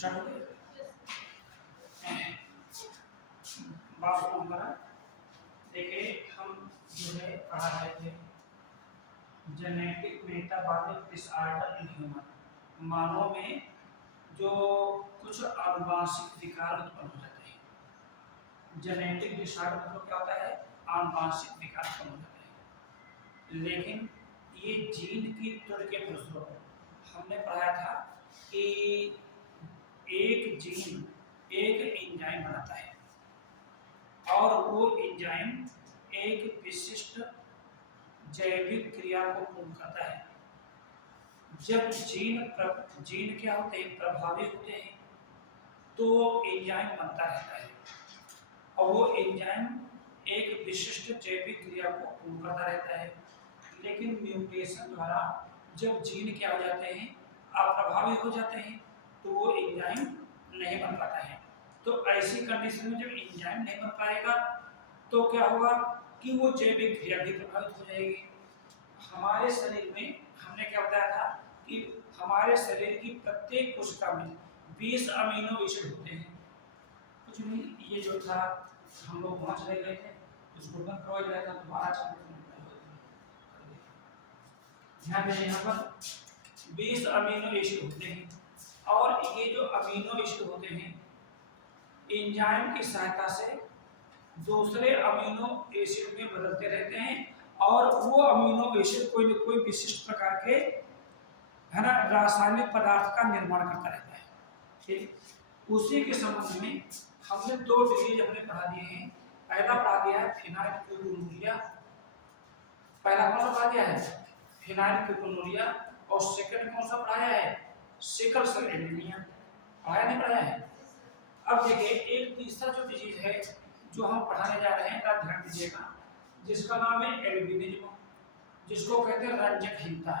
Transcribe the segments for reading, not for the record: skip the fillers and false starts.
Start हो गया। बात को हमारा देखिए, हम जो है पढ़ा रहे थे genetic metabolic disorder in human, मानव में जो कुछ आनुवंशिक विकार उत्पन्न हो जाते हैं। जेनेटिक डिसऑर्डर मतलब क्या होता है? आनुवंशिक विकार उत्पन्न हो जाते हैं। लेकिन ये जीन की त्रुटि के फलस्वरूप हमने पढ़ाया था कि एक जीन एक एंजाइम बनाता है और वो एंजाइम एक विशिष्ट जैविक क्रिया को पूर्ण करता है। जब जीन क्या होते हैं, प्रभावी होते हैं, तो एंजाइम बनता रहता है और वो एंजाइम एक विशिष्ट जैविक क्रिया को पूर्ण करता रहता है। लेकिन म्यूटेशन द्वारा जब जीन क्या हो जाते हैं, अप्रभावी हो जाते हैं, तो वो एंजाइम नहीं बन पाता है। तो ऐसी कंडीशन में जब एंजाइम नहीं बन पाएगा तो क्या होगा कि वो जैविक क्रिया भी प्रभावित हो जाएगी। हमारे शरीर में हमने क्या बताया था कि हमारे शरीर की प्रत्येक कोशिका में 20 अमीनो एसिड होते हैं। कुछ नहीं, ये जो था हम लोग वहां चले गए थे, उसको बंद करवा दिया था, दोबारा चलते ध्यान दें। यहाँ पर 20 अमीनो एसिड होते हैं और ये जो अमीनो एसिड होते हैं एंजाइम की सहायता से दूसरे अमीनो एसिड में बदलते रहते हैं और वो अमीनो एसिड कोई न कोई विशिष्ट प्रकार के है ना रासायनिक पदार्थ का निर्माण करता रहता है। ठीक, उसी के संबंध में हमने दो डिजीज हमने पढ़ा दिए हैं। पहला पढ़ा दिया है फिनाइलकेटोनुरिया, पहला कौन सा पढ़ा दिया है? फिनाइलकेटोनुरिया। और सेकंड कौन सा पढ़ाया है? Sickle cell anaemia. पढ़ाया नहीं पढ़ाया है? अब देखिए, एक तीसरा जो डिजीज है जो हम पढ़ाने जा रहे हैं, ध्यान दीजिएगा, जिसका नाम है एल्बिनिज्म, जिसको कहते हैं रंजकहीनता।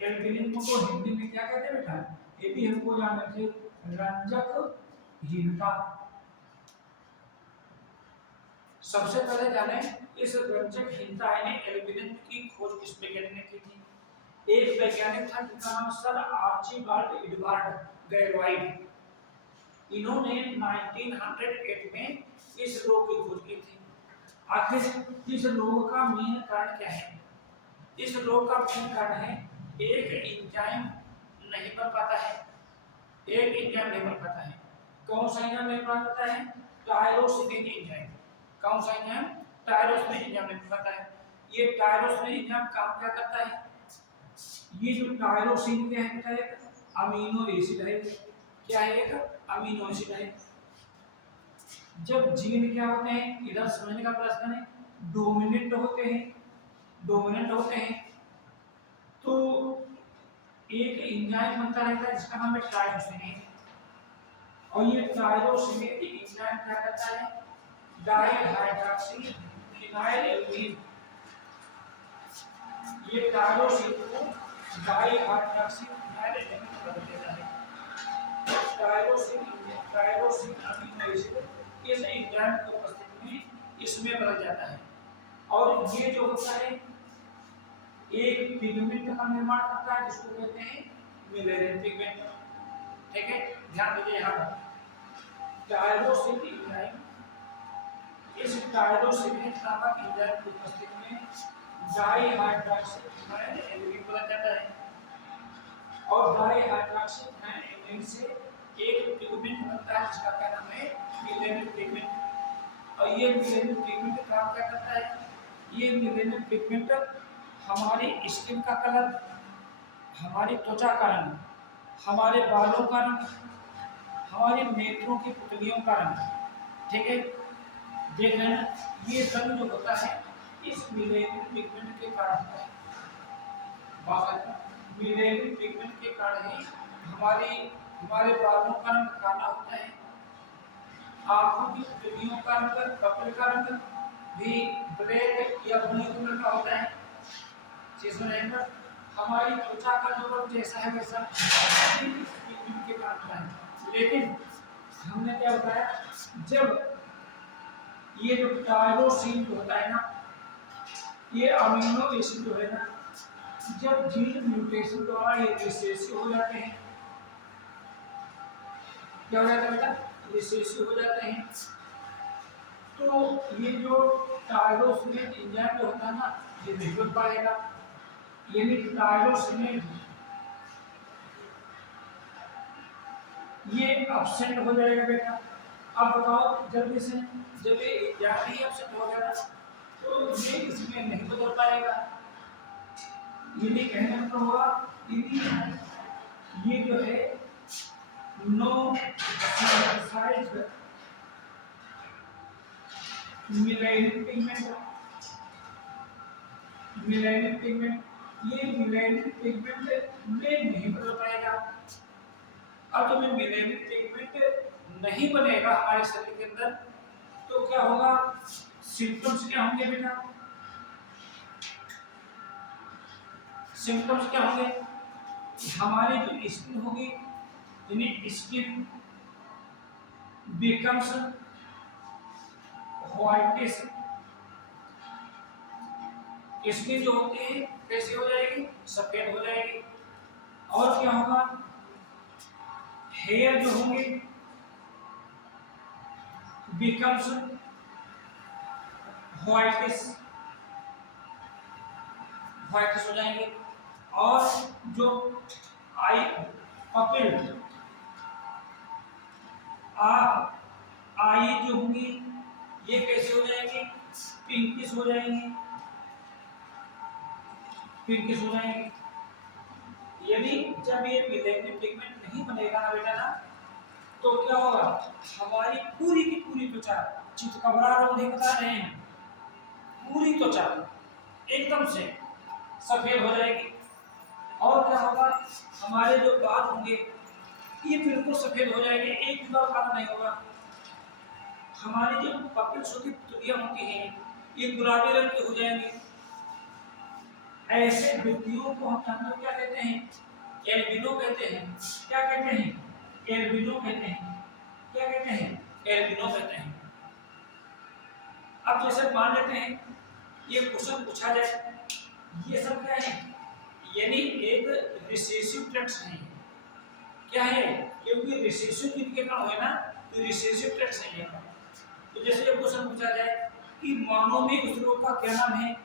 एल्बिनिज्म को हिंदी में क्या कहते हैं बेटा? ये भी हमको जानना थे, रंजकहीनता। सबसे पहले जाने इस रंजकहीनता यानी एल्बिनिज्म की खोज किस वैज्ञानिक ने की थी? एक वैज्ञानिक था जिसका नाम सर आर्चिबाल्ड एडवर्ड गैलवाइड। इन्होंने 1908 में इस रोग की खोज की थी। आखिर इस रोग का मेन कारण क्या है? इस रोग का मेन कारण है एक एंजाइम नहीं बन पाता है। एक एंजाइम नहीं बन पाता है। कौन सा एंजाइम नहीं बन पाता है? Tyrosine enzyme. कौन सा एंजाइम? टायरोसिन एंजाइम नहीं बन पाता है। ये टायरोसिन एंजाइम काम क्या करता है? ये जो टायरोसिन क्या है? अमीनो एसिड है। क्या है? एक अमीनो एसिड है। जब जीन क्या होते हैं, इधर समझने का प्रश्न है, डोमिनेंट होते हैं, डोमिनेंट होते हैं तो एक एंजाइम बनता रहता है जिसका नाम है टायरोसिन। और ये टायरोसिन एंजाइम क्या करता है? डाइहाइड्रॉक्सी फिनाइलएल्डिन। ये टायरोसिन को डाइहाइड्रॉक्सी फिनाइलएल्डिन में बदल देता है। टायरोसिन अमीनो एसिड इस एंजाइम की उपस्थिति में इसमें बदल जाता है और ये जो होता है एक पिगमेंट का निर्माण करता है जिसको कहते हैं मिलेनियम पिगमेंट। ठीक है, ध्यान दीजिए। यहाँ पर टायरोसिन एंजाइम, इस टायरोसिन नामक एंजाइम की उपस्थिति में डाइहाइड्रॉक्सी फिनाइलएल्डिन बदल जाता है और डाइहाइड्रॉक्सी फिनाइलएल्डिन से एक पिगमेंट बनता है जिसका क्या नाम है? Millennium pigment. और ये मिलेनियम पिगमेंट काम क्या करता है? ये मिलेनियम पिगमेंट हमारी स्किन का कलर, हमारी त्वचा का रंग, हमारे बालों का रंग, हमारे नेत्रों की पुतलियों का रंग, ठीक है, देख रहे हैं, ये रंग जो होता है इस मिलेनियम पिगमेंट के कारण होता है। मिलेनियम पिगमेंट के कारण ही हमारे बालों का रंग काला होता है, आंखों की पुतलियों का रंग, कपड़े का रंग भी ब्लैक या ब्लू कलर का होता है। हमारी त्वचा का जो रंग जैसा है वैसा पिगमेंट के कारण होता है। लेकिन हमने क्या बताया, जब ये जो टायरोसिन होता है ना, ये अमीनो एसिड जो है ना, जब जीन म्यूटेशन द्वारा ये रिसेसिव हो जाते हैं क्या हो जाता है बेटा, रिसेसिव हो जाते हैं। तो ये जो टायरोसिनेज एंजाइम जो होता है ना, ये नहीं बन पाएगा, यानी टायरोसिनेज ये एब्सेंट हो जाएगा बेटा। अब बताओ जल्दी से, जब ये एंजाइम ही एब्सेंट हो गया तो ये इसमें नहीं बदल पाएगा। ये नहीं कहने का मतलब होगा ये जो है नो सिंथेसाइज्ड मिलाइनिक पिगमेंट, मिलाइनिक पिगमेंट, ये मिलाइनिक पिगमेंट में नहीं बदल पाएगा। अब जब मिलाइनिक पिगमेंट नहीं बनेगा हमारे शरीर के अंदर तो क्या होगा, सिम्टम्स क्या होंगे बेटा, सिम्टम्स क्या होंगे, हमारी जो स्किन होगी, यानी स्किन बिकम्स व्हाइटिश, स्किन जो होती है कैसे हो जाएगी, सफेद हो जाएगी। और क्या होगा, हेयर जो होंगे बिकम्स व्हाइटिश, व्हाइटिश हो जाएंगे। और जो आई पपिल आई जो होंगी ये कैसे हो जाएंगी, पिंकिश हो जाएंगी, पिंकिश हो जाएंगे। यानी जब ये मिलाइनिक पिगमेंट नहीं बनेगा ना बेटा ना, तो क्या होगा, हमारी पूरी की पूरी त्वचा, चितकबरा रोग नहीं बता रहे हैं, पूरी त्वचा एकदम से सफेद हो जाएगी। और क्या होगा, हमारे जो बाल होंगे ये बिल्कुल सफेद हो जाएंगे, एक भी बाल काला नहीं होगा। हमारी जो पपिल्स होती तुलियां होती हैं ये गुलाबी रंग की हो जाएंगी। ऐसे व्यक्तियों को हम जानते क्या कहते हैं, एल्बिनो कहते हैं। क्या कहते हैं, एल्बिनो कहते हैं। क्या कहते हैं, एल्बिनो कहते हैं। अब जैसे मान लेते हैं ये क्वेश्चन पूछा जाए, ये सब क्या है, यानी एक रिसेसिव ट्रैक्ट्स है। क्या है, क्योंकि रिसेसिव जिनके कारण है ना, तो रिसेसिव ट्रैक्ट्स है। तो जैसे ये क्वेश्चन पूछा जाए कि मानव में उस रोग का क्या नाम है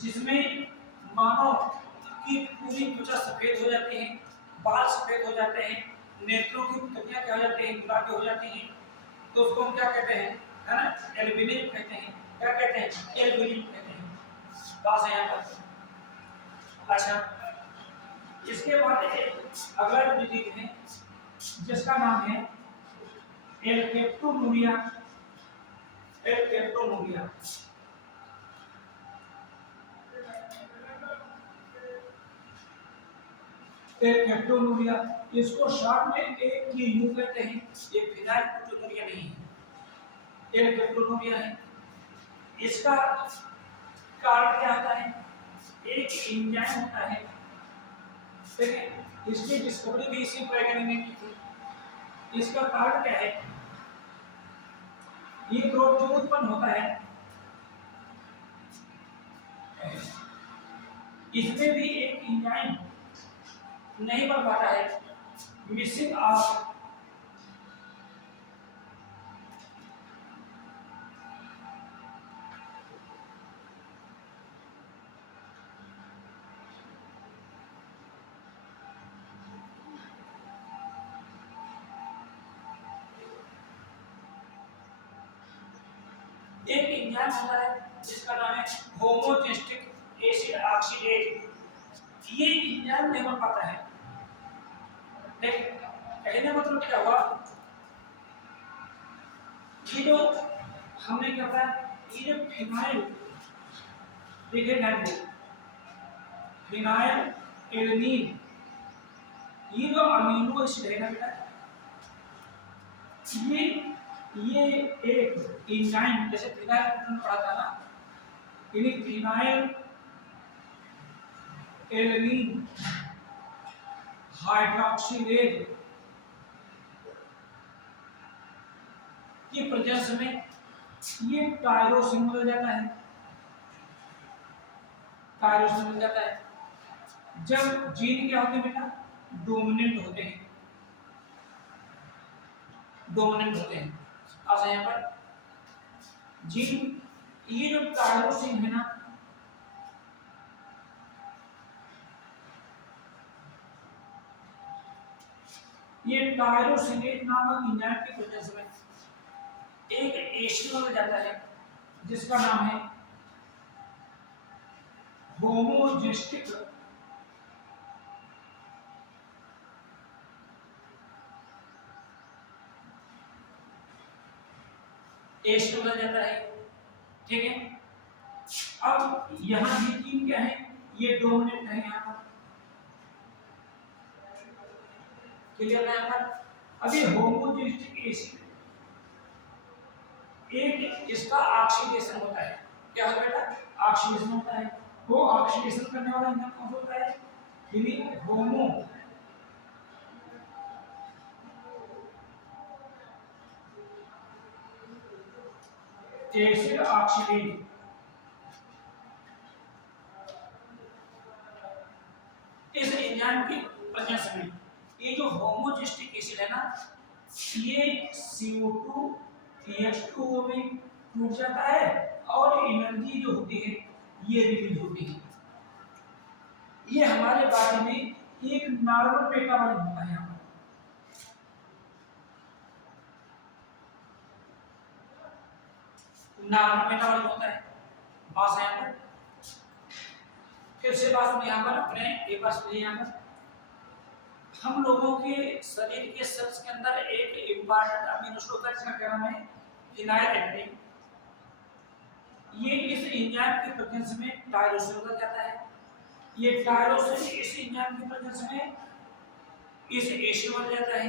जिसमें मानव की पूरी त्वचा सफेद हो जाती है, बाल सफेद हो जाते हैं, नेत्रों की पुतलियां क्या हो जाती हैं, गुलाबी हो जाती हैं, तो उसको हम क्या कहते हैं, है ना, एल्बिनिज्म कहते हैं। क्या कहते हैं, एल्बिनिज्म कहते हैं। बात है यहाँ पर। अच्छा, इसके बाद अगला जो डिजीज है जिसका नाम है एल्केप्टोनुरिया, एल्केप्टोनुरिया। एल्केप्टोनुरिया, इसको शॉर्ट में एक की यू कहते हैं, ये फिनाइलकेटोनुरिया नहीं है, एल्केप्टोनुरिया है। इसका कारण क्या होता है, एक एंजाइम होता है, ठीक है, इसकी डिस्कवरी भी इसी वैज्ञानिक ने की थी। इसका कारण क्या है, ये ग्रोथ जो उत्पन्न होता है इसमें भी एक एंजाइम नहीं बन पाता है, मिसिंग ऑफ एक एंजाइम होता है जिसका नाम है होमोजेस्टिक एसिड ऑक्सीडेज। ये एंजाइम नहीं बन पाता है। कहने मतलब क्या हुआ, ये जो हमने क्या बताया, ये जो फिनाइल, देखिए ध्यान दो, फिनाइल एलनीन, ये जो अमीनो एसिड है ना बेटा, ये एक एंजाइम, जैसे फिनाइल हमने पढ़ा था ना, यानी फिनाइल एलनीन हाइड्रोक्सिलेज की प्रेजेंस में ये टायरोसिन बदल जाता है, टायरोसिन बदल जाता है। जब जीन क्या होते हैं बेटा, डोमिनेंट होते हैं, डोमिनेंट होते हैं। अब यहाँ पर जीन, ये जो टायरोसिन है ना, ये टायरोसिनेट नामक एंजाइम की प्रेजेंस में एक एसिड बन जाता है जिसका नाम है होमोजेस्टिक एसिड बन जाता है। ठीक है, अब यहाँ ये तीन क्या है, ये डोमिनेंट है यहाँ पर, क्लियर है यहाँ पर। अब ये होमोजेस्टिक एसिड, एक इसका ऑक्सीडेशन होता है, क्या होता है बेटा, ऑक्सीडेशन होता है। वो ऑक्सीडेशन करने वाला एंजाइम कौन सा होता है, यानी होमो एसिड ऑक्सीडेज। इस एंजाइम की प्रेजेंस में ये जो होमोजेस्टिक एसिड है ना, ये CO2 H2O में टूट जाता है और एनर्जी जो होती है ये रिलीज होती है। ये हमारे बॉडी में एक नॉर्मल मेटाबॉलिज्म होता है। नॉर्मल मेटाबॉलिज्म होता है, बस यहाँ पर फिर से बात सुनिए यहाँ पर अपने एक बार सुनिए यहाँ पर, हम लोगों के शरीर के सेल्स के अंदर एक इंपॉर्टेंट अमीनो एसिड होता है जिसका क्या नाम है, फिनाइलएडेनिन। ये इस एंजाइम की प्रेजेंस में टायरोसिन हो जाता है। ये टायरोसिन इस एंजाइम की प्रेजेंस में इस एसिड बन जाता है।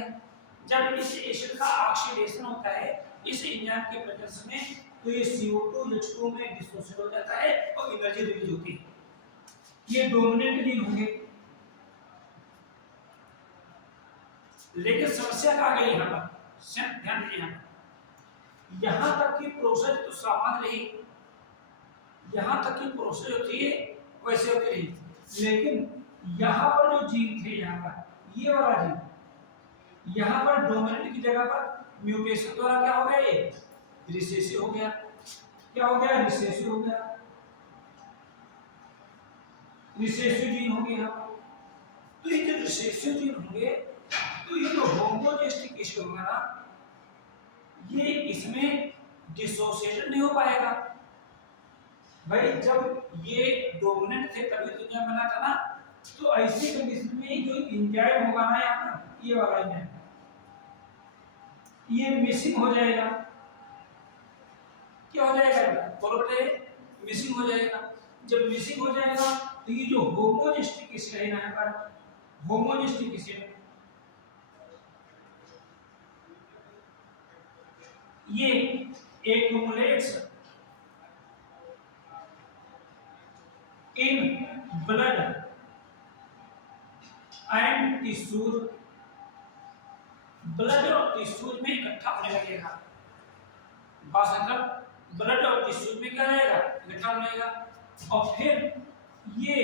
जब इस एसिड का ऑक्सीडेशन होता है इस एंजाइम के प्रेजेंस में, तो ये CO2 H2O में डिसोसिएट हो जाता है और एनर्जी रिलीज होती है। ये डोमिनेंट जीन होंगे। लेकिन समस्या कहाँ गई यहाँ पर, ध्यान दीजिए यहाँ पर, यहाँ तक की प्रोसेस तो सामान्य रही, यहाँ तक की प्रोसेस होती है वैसे होती रही, लेकिन यहाँ पर जो जीन थे, यहाँ पर ये वाला जीन, यहाँ पर डोमिनेंट की जगह पर म्यूटेशन द्वारा क्या हो गया, ये रिसेसिव हो गया। क्या हो गया, रिसेसिव हो गया, रिसेसिव जीन हो गया। तो ये जो रिसेसिव जीन होंगे, तो ये जो होमोजेस्टिक एसिड होगा ना, ये इसमें डिसोसिएशन नहीं हो पाएगा। भाई जब ये डोमिनेंट थे तभी तो एंजाइम बना था ना, तो ऐसी कंडीशन में जो एंजाइम होगा ना, यहाँ पर ये वाला एंजाइम ये मिसिंग हो जाएगा। क्या हो जाएगा, बोलो बेटे, मिसिंग हो जाएगा। जब मिसिंग हो जाएगा तो ये जो होमोजेस्टिक एसिड है यहाँ पर, होमोजेस्टिक एसिड ये accumulates in blood and tissues, blood और टिश्यूज में इकट्ठा होने लगेगा। बस मतलब ब्लड और टिश्यूज में क्या रहेगा, इकट्ठा होने लगेगा। और फिर ये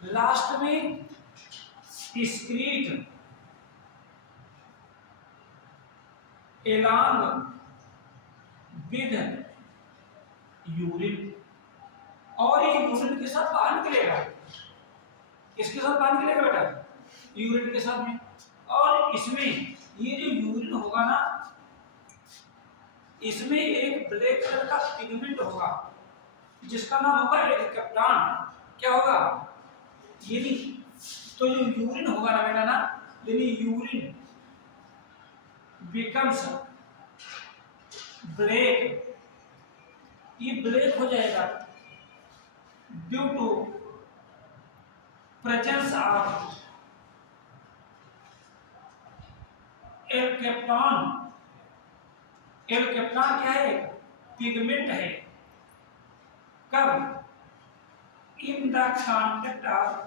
लास्ट में एक्सक्रीट along with यूरिन, और ये यूरिन के साथ बाहर निकलेगा। किसके साथ बाहर निकलेगा बेटा, यूरिन के साथ में। और इसमें ये जो यूरिन होगा ना, इसमें एक ब्लैक कलर का पिगमेंट होगा जिसका नाम होगा एरिथ्रोप्लान। क्या होगा, यानी तो जो यूरिन होगा ना बेटा ना, यानी यूरिन बिकम्स ब्लैक, ये ब्लैक हो जाएगा ड्यू टू प्रेजेंस ऑफ एरिथ्रोप्लान। एरिथ्रोप्लान क्या है, पिगमेंट है। कब, in the contact of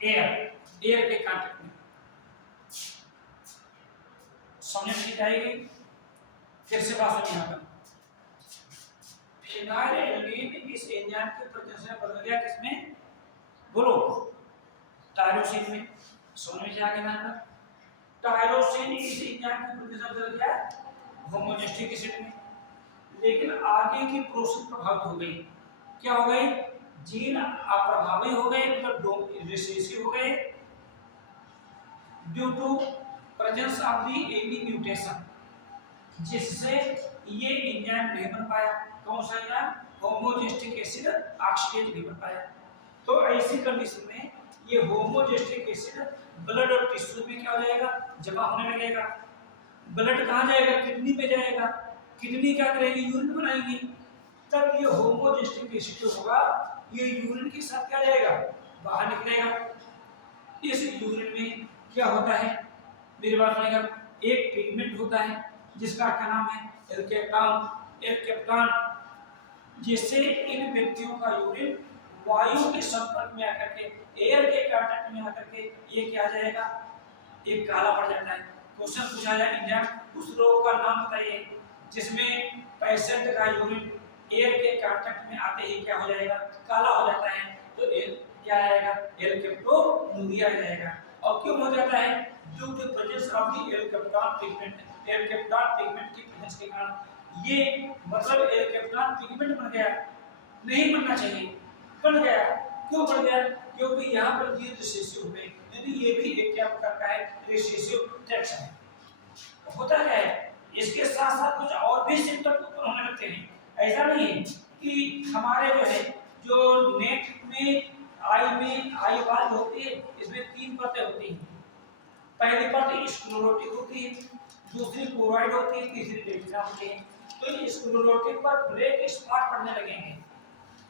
air, air के कांटेक्ट में। समझ में जाएगी, फिर से बात सुनिए यहाँ पर, फिनाइलएडेनिन इस एंजाइम के प्रेजेंस में बदल गया, किसमें, बोलो, टायरोसिन में। समझ में क्या कहना है? टायरोसिन इस एंजाइम की प्रोड्यूसर कर क्या है होमोजेस्टिक एसिड में। लेकिन आगे की प्रोसेस प्रभावित हो गई, क्या हो गई? जीन अप्रभावी हो गए, मतलब रिसेसिव हो गए due to presence of the any mutation, जिससे ये एंजाइम नहीं बन पाया। कौन सा एंजाइम? होमोजेस्टिक एसिड ऑक्सीडेज नहीं बन पाया। तो ऐसी कंडीशन में ये होमोजेस्टिक एसिड ब्लड और टिश्यू में क्या हो जाएगा? जमा होने लगेगा। ब्लड कहाँ जाएगा? किडनी में जाएगा। किडनी क्या करेगी? यूरिन बनाएगी। तब ये होमोजेस्टिक एसिड जो होगा ये यूरिन के साथ क्या जाएगा? बाहर निकलेगा। इस यूरिन में क्या होता है? मेरी बात सुनिएगा। एक पिगमेंट होता है जिसका क्या नाम है? एल्केप्टान। एल्केप्टान, जिससे इन व्यक्तियों का यूरिन वायु के संपर्क में आकर के, एयर के कांटेक्ट में आकर के ये क्या जाएगा? एक काला पड़ जाता है। क्वेश्चन पूछा जाए एग्जाम उस रोग का नाम बताइए जिसमें पेशेंट का यूरिन एयर के कांटेक्ट में आते ही क्या हो जाएगा? काला हो जाता है। तो क्या आएगा? एल्केप्टोनूरिया जाएगा। और क्यों हो जाता है? Due to presence of the alkapton pigment. Alkapton pigment की प्रेजेंस के कारण ये मतलब एल्केप्टान पिगमेंट बन गया। नहीं बनना चाहिए, बन गया। क्यों बन गया? क्योंकि यहाँ पर ये रिसेसिव हो गए, यानी ये भी एक क्या प्रकार का है? रिसेसिव ट्रैक्ट है। होता है इसके साथ साथ कुछ और भी सिम्टम उत्पन्न होने लगते हैं। ऐसा नहीं है कि हमारे जो है जो नेक में आई वाल होती है, इसमें 3 परतें होती हैं। पहली परत स्क्लेरोटिक होती है, दूसरी कोरॉइड होती है, तीसरी रेटिना होती है। तो स्क्लेरोटिक पर ब्लैक स्पॉट पड़ने लगेंगे।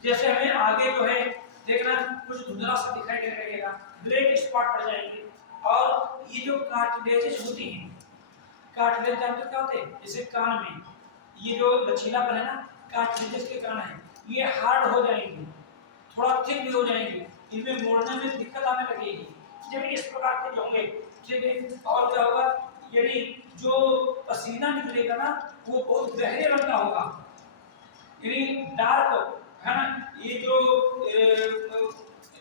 जैसे हमें आगे जो है देखना कुछ धुंधला सा दिखाई देने लगेगा, ब्लैक स्पॉट पड़ जाएंगे। और ये जो कार्टिलेजेस होती हैं, कार्टिलेज जानते क्या होते हैं? जैसे कान में ये जो लचीलापन है ना, कार्टिलेजेस के कारण है। ये हार्ड हो जाएंगे, थोड़ा थिक भी हो जाएंगे, इनमें मोड़ने में दिक्कत आने लगेगी जब इस प्रकार के होंगे। ठीक है। और क्या होगा? यदि जो पसीना निकलेगा ना वो बहुत गहरे रंग का होगा, यानी डार्क है ना। ये जो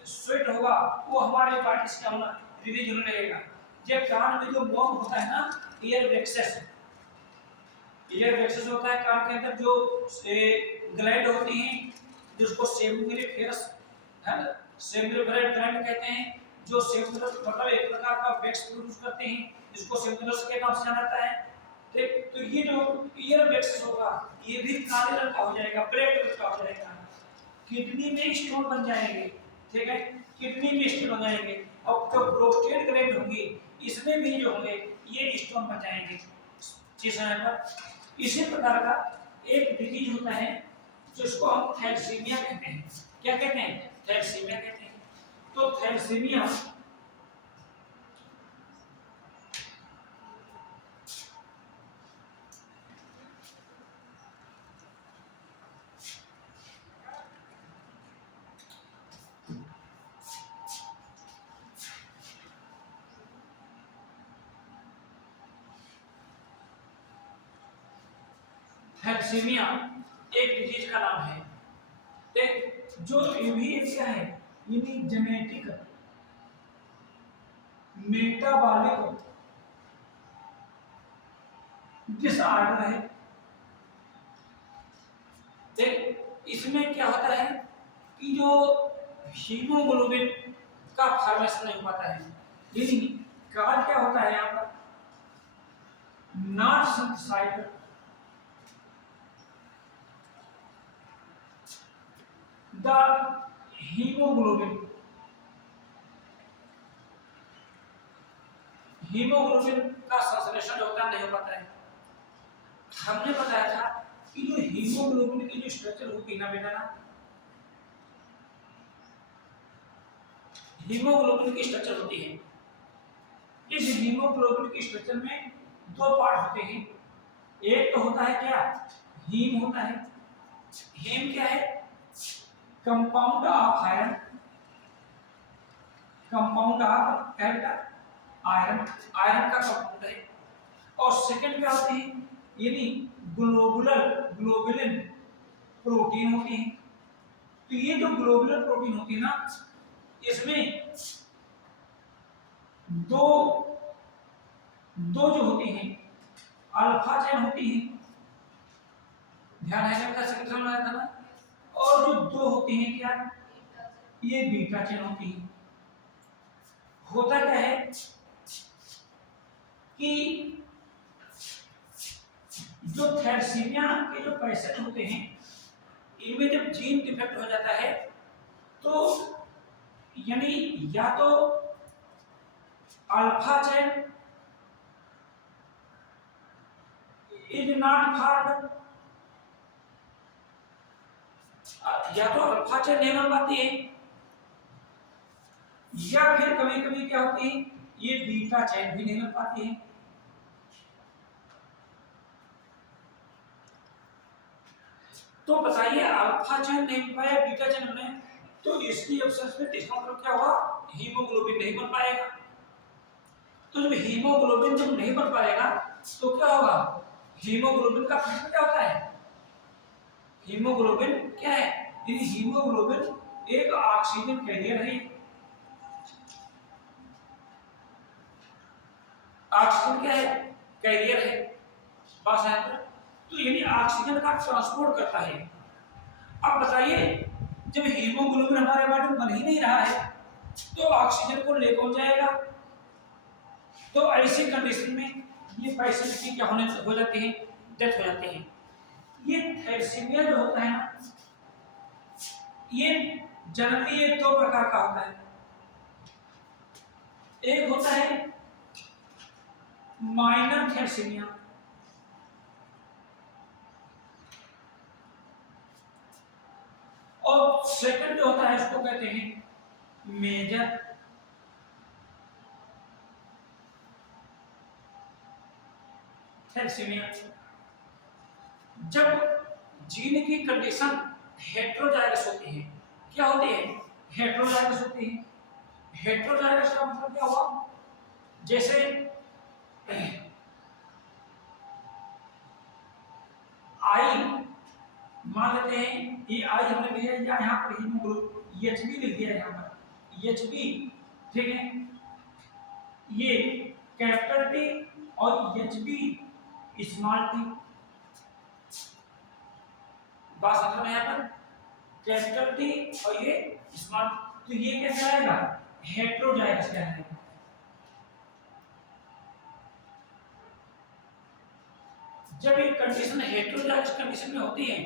स्वेट होगा वो हमारे बॉडी से होना रिलीज होने लगेगा। जब कान में जो मोम होता है ना, एयर वेक्सेस, एयर वेक्सेस होता है कान के अंदर, जो ग्लैंड होती हैं जिसको सेमिनिफेरस है ना, सेमिनिफेरस ग्लैंड कहते हैं। जो सेमिनिफेरस मतलब एक प्रकार का वैक्स प्रोड्यूस करते हैं, जिसको सेमिनिफेरस के नाम से जाना जाता है। ठीक। तो ये जो ईयर वेक्सेस होगा ये भी काले रंग का हो जाएगा, ब्लैक कलर का हो जाएगा। किडनी में स्टोन बन जाएंगे। ठीक है, किडनी में स्टोन बन जाएंगे। और जो प्रोस्टेट ग्लैंड होंगी इसमें भी जो होंगे ये स्टोन बन जाएंगे। ठीक है। इसी प्रकार का एक डिजीज होता है जिसको हम थैलेसीमिया कहते हैं। क्या कहते हैं? थैलेसीमिया कहते हैं। तो थैलेसीमिया थैलेसीमिया एक डिजीज का नाम है। एक जो भी क्या है, यानी जेनेटिक मेटाबॉलिक डिसऑर्डर है। देख इसमें क्या होता है कि जो हीमोग्लोबिन का फॉर्मेशन नहीं हो पाता है, यानी कारण क्या होता है यहाँ पर? Not synthesised the haemoglobin. Haemoglobin का संश्लेषण होता नहीं हो पाता है। हमने बताया था कि जो हीमोग्लोबिन की जो स्ट्रक्चर होती है ना बेटा ना, हीमोग्लोबिन की स्ट्रक्चर होती है। इस हीमोग्लोबिन की स्ट्रक्चर में 2 पार्ट होते हैं। एक तो होता है क्या? हीम होता है। हीम क्या है? Compound of iron, compound of iron, iron का कंपाउंड है। और सेकंड क्या होते हैं? यानी ग्लोबुलिन प्रोटीन होती है। तो ये जो ग्लोबुलर प्रोटीन होती है ना, इसमें दो दो जो होती हैं अल्फा चेन होती है, ध्यान है मेरा सेकंड आया था ना, और जो दो होती हैं क्या, ये बीटा चेन होती है। होता क्या है कि जो थैलेसीमिया के जो पेशेंट होते हैं इनमें जब जीन डिफेक्ट हो जाता है तो यानी या तो alpha chain is not formed, या तो अल्फा चेन नहीं बन पाती है, या फिर कभी कभी क्या होती है ये बीटा चेन भी नहीं बन पाती है। तो बताइए अल्फा चेन नहीं बन पाया, बीटा चेन में, तो इसकी एब्सेंस में इसका मतलब क्या होगा, हीमोग्लोबिन नहीं बन पाएगा। तो जब हीमोग्लोबिन जब नहीं बन पाएगा तो क्या होगा, हीमोग्लोबिन का फंक्शन क्या होता है, हीमोग्लोबिन क्या है, हीमोग्लोबिन एक ऑक्सीजन कैरियर है, ऑक्सीजन क्या है, कैरियर है, बस है। तो यानी ऑक्सीजन का ट्रांसपोर्ट करता है। अब बताइए जब हीमोग्लोबिन हमारे बॉडी में बन ही नहीं रहा है तो ऑक्सीजन को ले कौन जाएगा। तो ऐसी कंडीशन में ये पेशेंट की क्या होने हो जाती है, डेथ हो जाती है। ये थैलेसीमिया जो होता है ना, ये जनरली ये दो प्रकार का होता है। एक होता है माइनर थैलेसीमिया, और सेकंड जो होता है इसको कहते हैं मेजर थैलेसीमिया। जब जीन की कंडीशन हेटेरोजाइगस होती है, क्या होती है, हेटेरोजाइगस होती है। हेटेरोजाइगस का मतलब क्या हुआ, जैसे आई मान लेते हैं, ये आई हमने लिया या यहाँ पर हीमोग्लोबिन एचबी लिख दिया यहाँ पर एचबी, ठीक है, ये कैपिटल टी और एचबी स्मॉल टी, बात समझ में यहाँ पर, कैपिटल टी और ये स्मॉल, तो ये कैसे आएगा, हेटेरोजाइगस कहलाएगा। जब ये कंडीशन हेटेरोजाइगस कंडीशन में होती है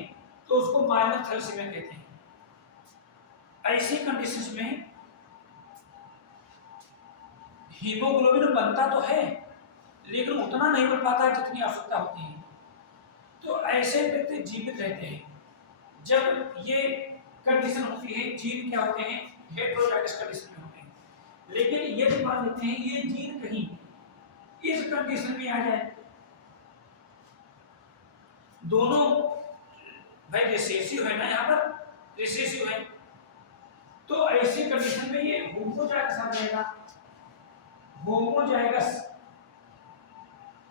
तो उसको माइनर थैलेसीमिया कहते हैं। ऐसी कंडीशंस में हीमोग्लोबिन बनता तो है लेकिन उतना नहीं बन पाता जितनी आवश्यकता होती है। तो ऐसे व्यक्ति जीवित रहते हैं जब ये कंडीशन होती है, जीन क्या होते हैं, हेटेरोजाइगस कंडीशन में होते हैं। लेकिन ये मान लेते हैं ये जीन कहीं इस कंडीशन में आ जाए, दोनों भाई रिसेसिव है ना, यहाँ पर रिसेसिव है, तो ऐसी कंडीशन में ये होमोजाइगस आ जाएगा, होमोजाइगस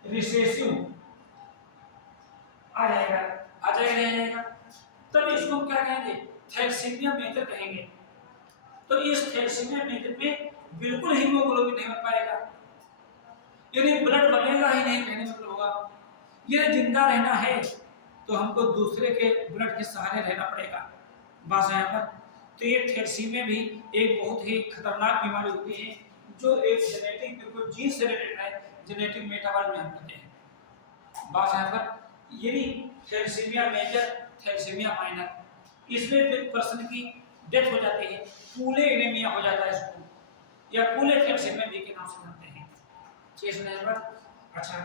रिसेसिव आ जाएगा, आ जाएगा, तब इसको हम क्या कहेंगे, थैलेसीमिया मेजर कहेंगे। तो इस थैलेसीमिया मेजर में बिल्कुल हीमोग्लोबिन नहीं बन पाएगा, यानी ब्लड बनेगा ही नहीं, कहने मतलब होगा ये जिंदा रहना है तो हमको दूसरे के ब्लड के सहारे रहना पड़ेगा, बस यहाँ पर। तो ये थैलेसीमिया भी एक बहुत ही खतरनाक बीमारी होती है जो एक जेनेटिक बिल्कुल जीन से रिलेटेड है, जेनेटिक मेटाबॉलिज्म हम कहते हैं, बस यहाँ पर। यदि थैलेसीमिया मेजर, थैलेसीमिया माइनर, इसमें फिर पर्सन की डेथ हो जाती है, कूले एनीमिया हो जाता है इसको, या कूले थैलेसीमिया भी के नाम से जानते हैं। चीज नहीं पर अच्छा,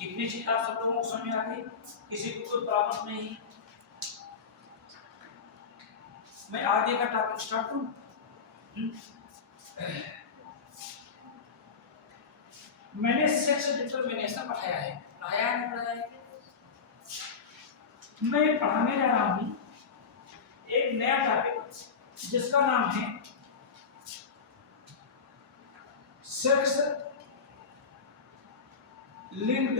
इतनी चीज आप सब लोगों को समझ में आ गई, किसी को कोई प्रॉब्लम नहीं। मैं आगे का टॉपिक स्टार्ट करूं। मैंने सेक्स डिटरमिनेशन पढ़ाया है, पढ़ाया नहीं पढ़ाया, मैं पढ़ाने जा रहा हूं एक नया टॉपिक जिसका नाम है sex linked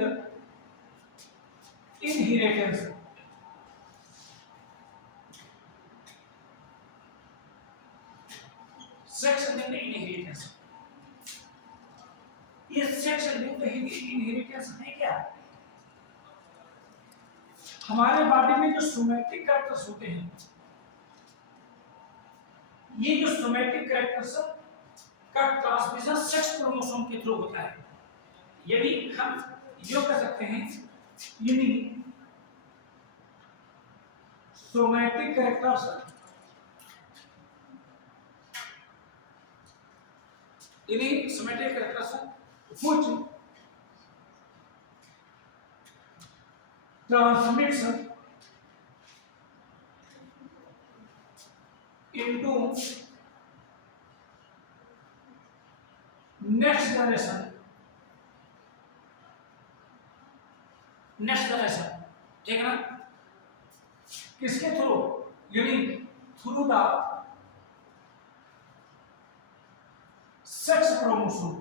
inheritance. Sex linked inheritance ये सेक्स लिंक्ड इनहेरिटेंस है क्या? हमारे बॉडी में जो सोमैटिक कैरेक्टर्स होते हैं, ये जो सोमैटिक कैरेक्टर्स का ट्रांसमिशन सेक्स क्रोमोसोम के थ्रू होता है। यदि हम यो कह सकते हैं यानी somatic characters which transmits into next generation, ठीक है ना? किसके थ्रू? यानी थ्रू द सेक्स क्रोमोसोम।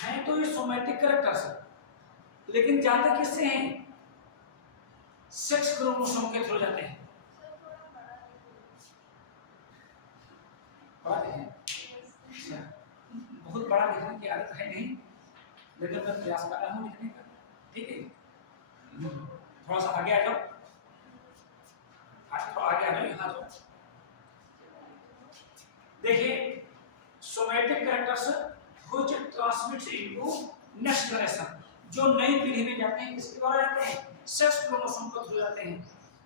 है तो ये सोमैटिक कैरेक्टर्स है, लेकिन जाते किससे हैं? सेक्स क्रोमोसोम के थ्रू जाते हैं। बात है बहुत बड़ा लिखने की आदत है नहीं, लेकिन मैं प्रयास कर रहा हूँ लिखने का, ठीक है? थोड़ा सा आगे आ जाओ, थोड़ा आगे आ जाओ, यहाँ जाओ। देखिए somatic characters which transmits into next generation, जो नई पीढ़ी में जाते हैं, किसके द्वारा जाते हैं? सेक्स क्रोमोसोम के थ्रू जाते हैं।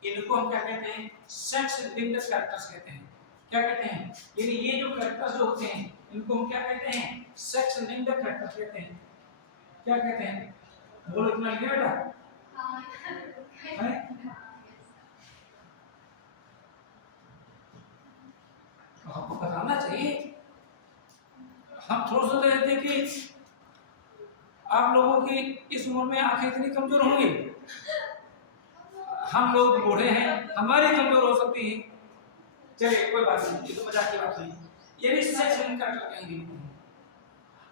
इनको हम क्या कहते हैं? सेक्स लिंक्ड कैरेक्टर्स कहते हैं। क्या कहते हैं? यानी ये जो कैरेक्टर्स जो होते हैं इनको हम क्या कहते हैं? सेक्स लिंक्ड कैरेक्टर्स कहते हैं। क्या कहते हैं? बोलो इतना लिखिए बेटा। आपको बताना चाहिए। हम थोड़ा सा कहते हैं कि आप लोगों की इस उम्र में आंखें इतनी कमजोर होंगी, हम लोग बूढ़े हैं, हमारी कमजोर हो सकती है। चलिए कोई बात नहीं, ये तो मजाक की बात हुई। ये भी सेक्स लिंक्ड कैरेक्टर कहेंगे।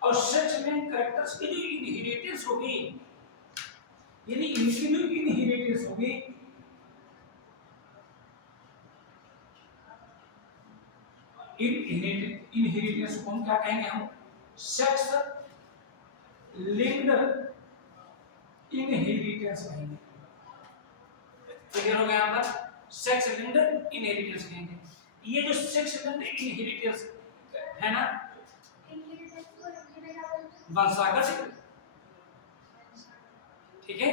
और सेक्स लिंक्ड कैरेक्टर्स की जो इनहेरिटेंस होगी, यानी इनकी जो इनहेरिटेंस होगी, इनहेरिटेंस को हम क्या कहेंगे? हम सेक्स लिंक्ड इनहेरिटेंस कहेंगे। क्लियर हो गया? यहाँ पर सेक्स लिंक्ड इनहेरिटेंस कहेंगे। ये जो सेक्स लिंक्ड इनहेरिटेंस है ना, वंशागत, ठीक है?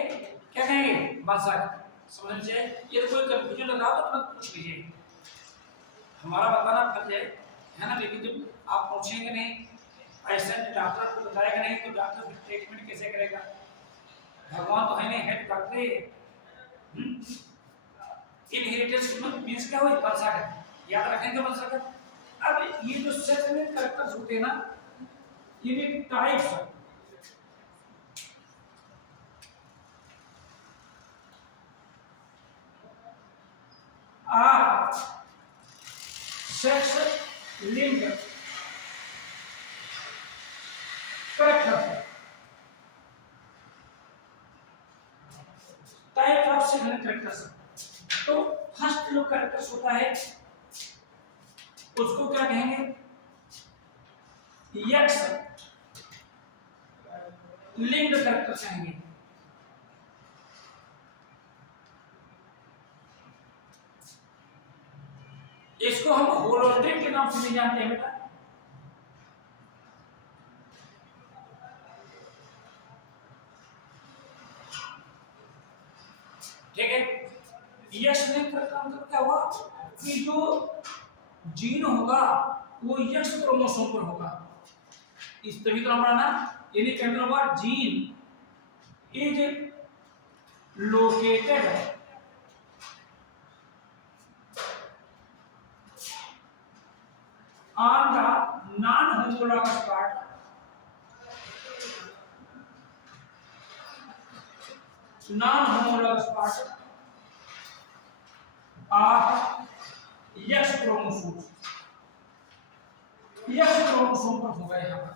क्या कहेंगे? वंशागत। समझ चाहिए। ये तो कोई कंफ्यूजन लगा तो तुरंत पूछ लीजिए, हमारा बताना फर्ज है ना? लेकिन जब आप पूछेंगे नहीं, ऐसे डॉक्टर को बताएगा नहीं, तो डॉक्टर फिर ट्रीटमेंट कैसे करेगा? भगवान तो है नहीं, है डॉक्टर। इनहेरिटेंस मींस क्या हुई? वंशागत। याद रखेंगे वंशागत। अब ये जो सेक्स लिंक्ड कैरेक्टर्स होते हैं ना, ये types are sex linked characters, type of sex linked characters. तो फर्स्ट जो कैरेक्टर्स होता है उसको क्या कहेंगे? एक्स लिंक्ड कैरेक्टर्स कहेंगे। इसको हम होलोट्रिक के नाम से नहीं जानते हैं बेटा। ठीक है? यस लिंक का मतलब क्या हुआ कि जो जीन होगा वो यक्स क्रोमोसोम पर होगा। इस तभी तो हमारा ना यानी कहते होगा gene is located on the non-homologous part of X chromosome. X chromosome पर होगा यहाँ पर।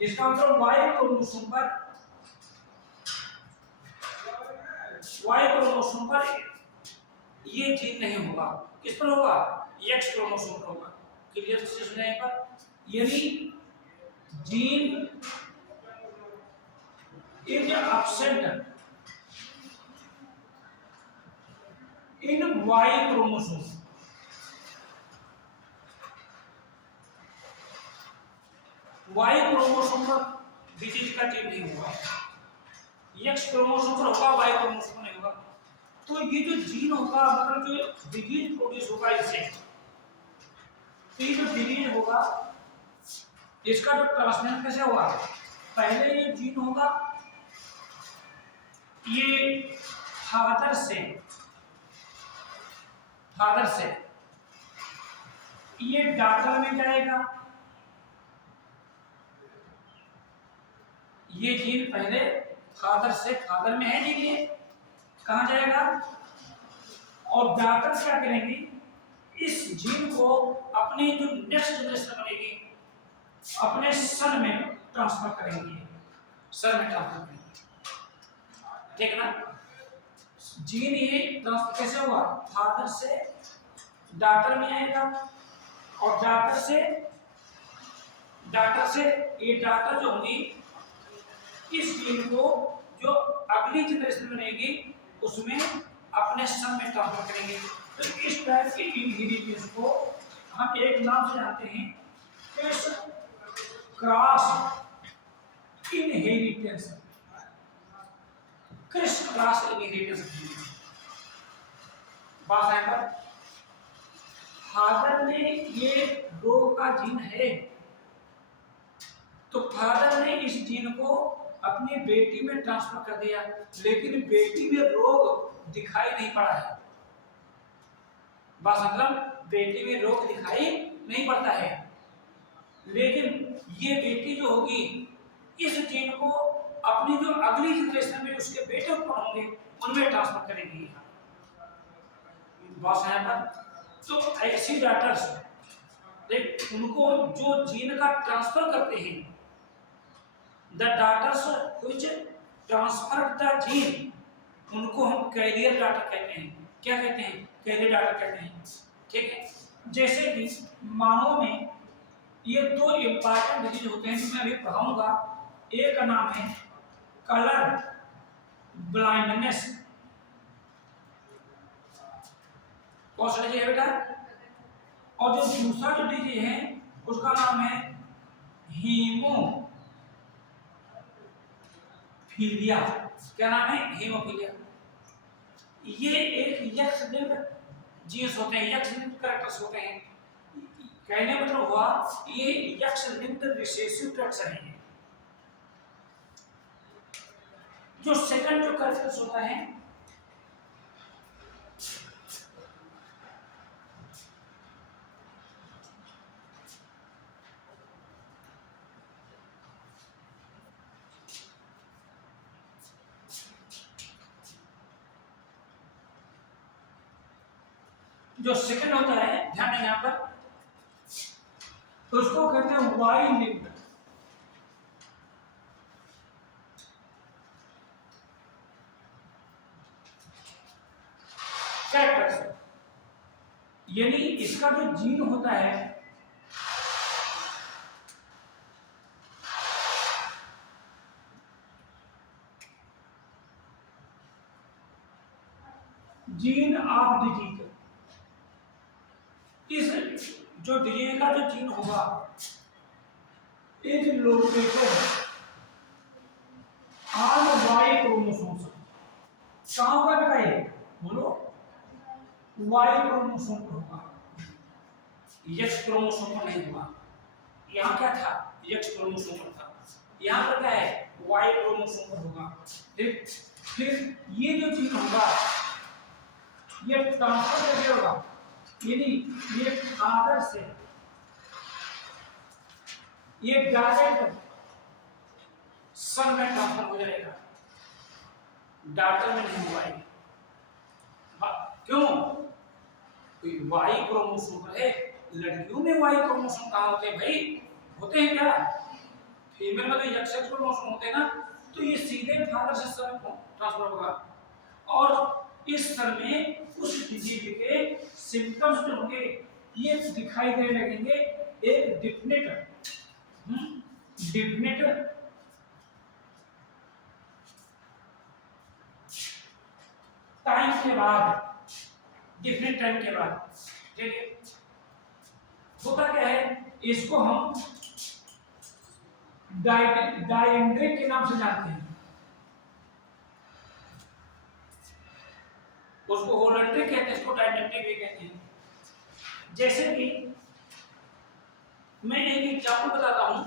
इसका मतलब Y क्रोमोसोम पर ये जीन नहीं होगा, किस पर होगा? एक्स क्रोमोसोम पर होगा। क्लियर है यहाँ पर? यानी gene is absent in Y chromosome. Y chromosome पर डिजीज का जीन नहीं होगा, एक्स क्रोमोसोम पर होगा, वाई क्रोमोसोम पर नहीं होगा। तो ये जो जीन होगा, मतलब जो डिजीज प्रोड्यूस होगा इससे, तो ये जो डिजीज होगा इसका जो ट्रांसमिशन कैसे होगा? पहले ये जीन होगा, ये फादर से ये डॉटर में जाएगा। ये जीन पहले फादर से, फादर में है जीन, ये कहां जाएगा? और डॉटर क्या करेंगी? इस जीन को अपनी जो नेक्स्ट जनरेशन बनेगी अपने सन में ट्रांसफर करेंगे, सन में ट्रांसफर करेंगे, ठीक ना? जीन ये ट्रांसफर कैसे हुआ? फादर से डॉटर में आएगा, और डॉटर से ये डॉटर जो होगी इस जीन को जो अगली जनरेशन बनेगी उसमें अपने सन में ट्रांसफर करेंगे। तो इस टाइप के इनहेरिटेंस को हम एक नाम से जानते हैं, क्रॉस इनहेरिटेंस। क्रॉस इनहेरिटेंस बात है पर फादर ने ये रोग का जीन है, तो फादर ने इस जीन को अपनी बेटी में ट्रांसफर कर दिया, लेकिन बेटी में रोग दिखाई नहीं पड़ा है। बात मतलब बेटी में रोग दिखाई नहीं पड़ता है, लेकिन ये बेटी जो होगी इस जीन को अपनी जो अगली जनरेशन में उसके बेटे उत्पन्न होंगे उनमें ट्रांसफर करेगी। बात है पर तो ऐसी डॉटर्स देख, उनको जो जीन का ट्रांसफर करते हैं, the daughters which transfer the gene, उनको हम कैरियर डॉटर कहते हैं। क्या कहते हैं? कैरियर डॉटर कहते हैं, ठीक है? जैसे कि मानव में ये दो इंपॉर्टेंट डिजीज होते हैं जो मैं अभी पढ़ाऊंगा। एक का नाम है कलर ब्लाइंडनेस, कौन सा डिजीज है बेटा? और जो दूसरा जो डिजीज है उसका नाम है हीमोफीलिया। क्या नाम है? हीमोफीलिया। ये एक एक्स लिंक्ड जीन्स होते हैं, एक्स लिंक्ड कैरेक्टर्स होते हैं। कहने मतलब हुआ ये एक्स लिंक्ड रिसेसिव ट्रैट्स हैं। जो सेकंड जो कैरेक्टर्स होता है होता है, ध्यान दें यहां पर, तो उसको कहते हैं वाई लिंक्ड। कैरेक्टर्स यानी इसका जो जीन होता है जीन ऑफ डिजीज, इस जो डिजीज का जो जीन होगा is located on Y chromosome. कहां होगा बेटा? ये बोलो, वाई क्रोमोसोम पर होगा, एक्स क्रोमोसोम पर नहीं होगा। यहाँ क्या था? एक्स क्रोमोसोम पर था, यहाँ पर क्या है? वाई क्रोमोसोम पर होगा, ठीक? फिर ये जो जीन होगा ये ट्रांसफर कैसे होगा? यानी ये फादर से ये डायरेक्ट सन में ट्रांसफर हो जाएगा, डॉटर में नहीं हुआ है। क्यों? वाई क्रोमोसोम पर है। लड़कियों में वाई क्रोमोसोम कहाँ होते हैं भाई? होते हैं क्या? फीमेल में तो एक्स क्रोमोसोम होते हैं ना, तो ये सीधे फादर से सन में ट्रांसफर होगा, और इस सन में उस डिजीज के सिम्टम्स जो होंगे ये दिखाई देने लगेंगे एक डिफिनिट टाइम के बाद, डिफरेंट टाइम के बाद। ठीक है, होता क्या है, इसको हम डायडेंड्रिक के नाम से जानते हैं, उसको होलेंड्रिक कहते हैं, इसको डायडेंड्रिक भी कहते हैं। जैसे कि मैं एक एग्जांपल बताता हूं,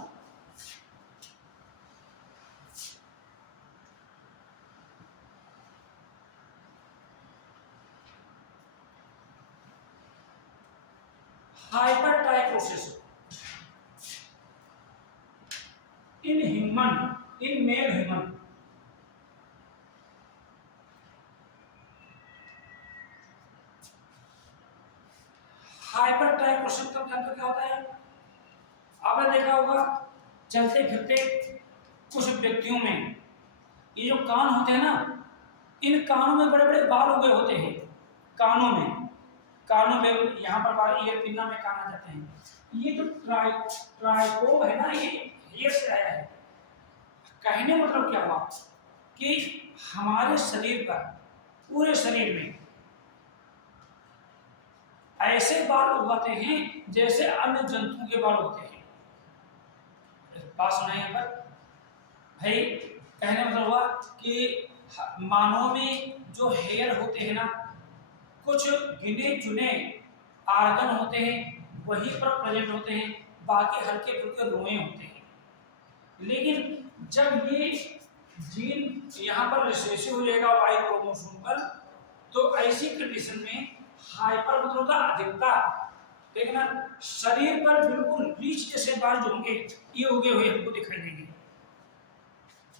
हाइपरट्राइकोसिस इन मेल ह्यूमन। हाइपरट्राइकोसिस का मतलब क्या होता है? आपने देखा होगा चलते फिरते कुछ व्यक्तियों में ये जो कान होते हैं ना, इन कानों में बड़े बड़े बाल उगे होते हैं। कानों में यहाँ पर बाल, ईयर पिन्ना में कान आ जाते हैं। ये जो ट्राइकोम है ना, ये हेयर से आया है। कहने मतलब क्या हुआ कि हमारे शरीर पर, पूरे शरीर में ऐसे बाल उगाते हैं जैसे अन्य जंतुओं के बाल होते हैं। बात सुना है पर भाई, कहने मतलब हुआ कि मानव में जो हेयर होते हैं ना, कुछ गिने चुने आर्गन होते हैं वहीं पर प्रेजेंट होते हैं, बाकी हल्के फुल्के रोए होते हैं। लेकिन जब ये जीन यहाँ पर रिसेसिव हो जाएगा वाई क्रोमोसोम पर, तो ऐसी कंडीशन में हाइपर मतलब होता अधिकता, लेकिन शरीर पर बिल्कुल रीछ जैसे बाल जो होंगे ये उगे हुए हमको दिखाई देंगे।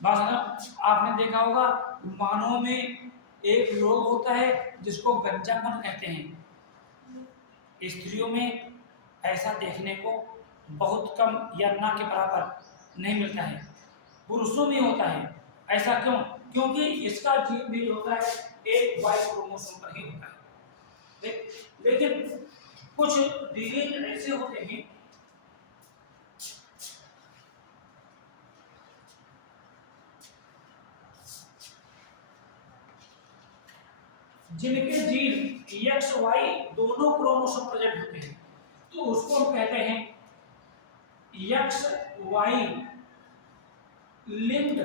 बात ना, आपने देखा होगा मानव में एक रोग होता है जिसको गंजापन कहते हैं। स्त्रियों में ऐसा देखने को बहुत कम या ना के बराबर नहीं मिलता है, पुरुषों में होता है। ऐसा क्यों? क्योंकि इसका जीन भी होता है एक वाई क्रोमोसोम पर ही होता है। लेकिन कुछ डिजीज ऐसे होते हैं जिनके जीन एक्स वाई दोनों क्रोमोसोम प्रेजेंट होते हैं, तो उसको हम कहते हैं X Y linked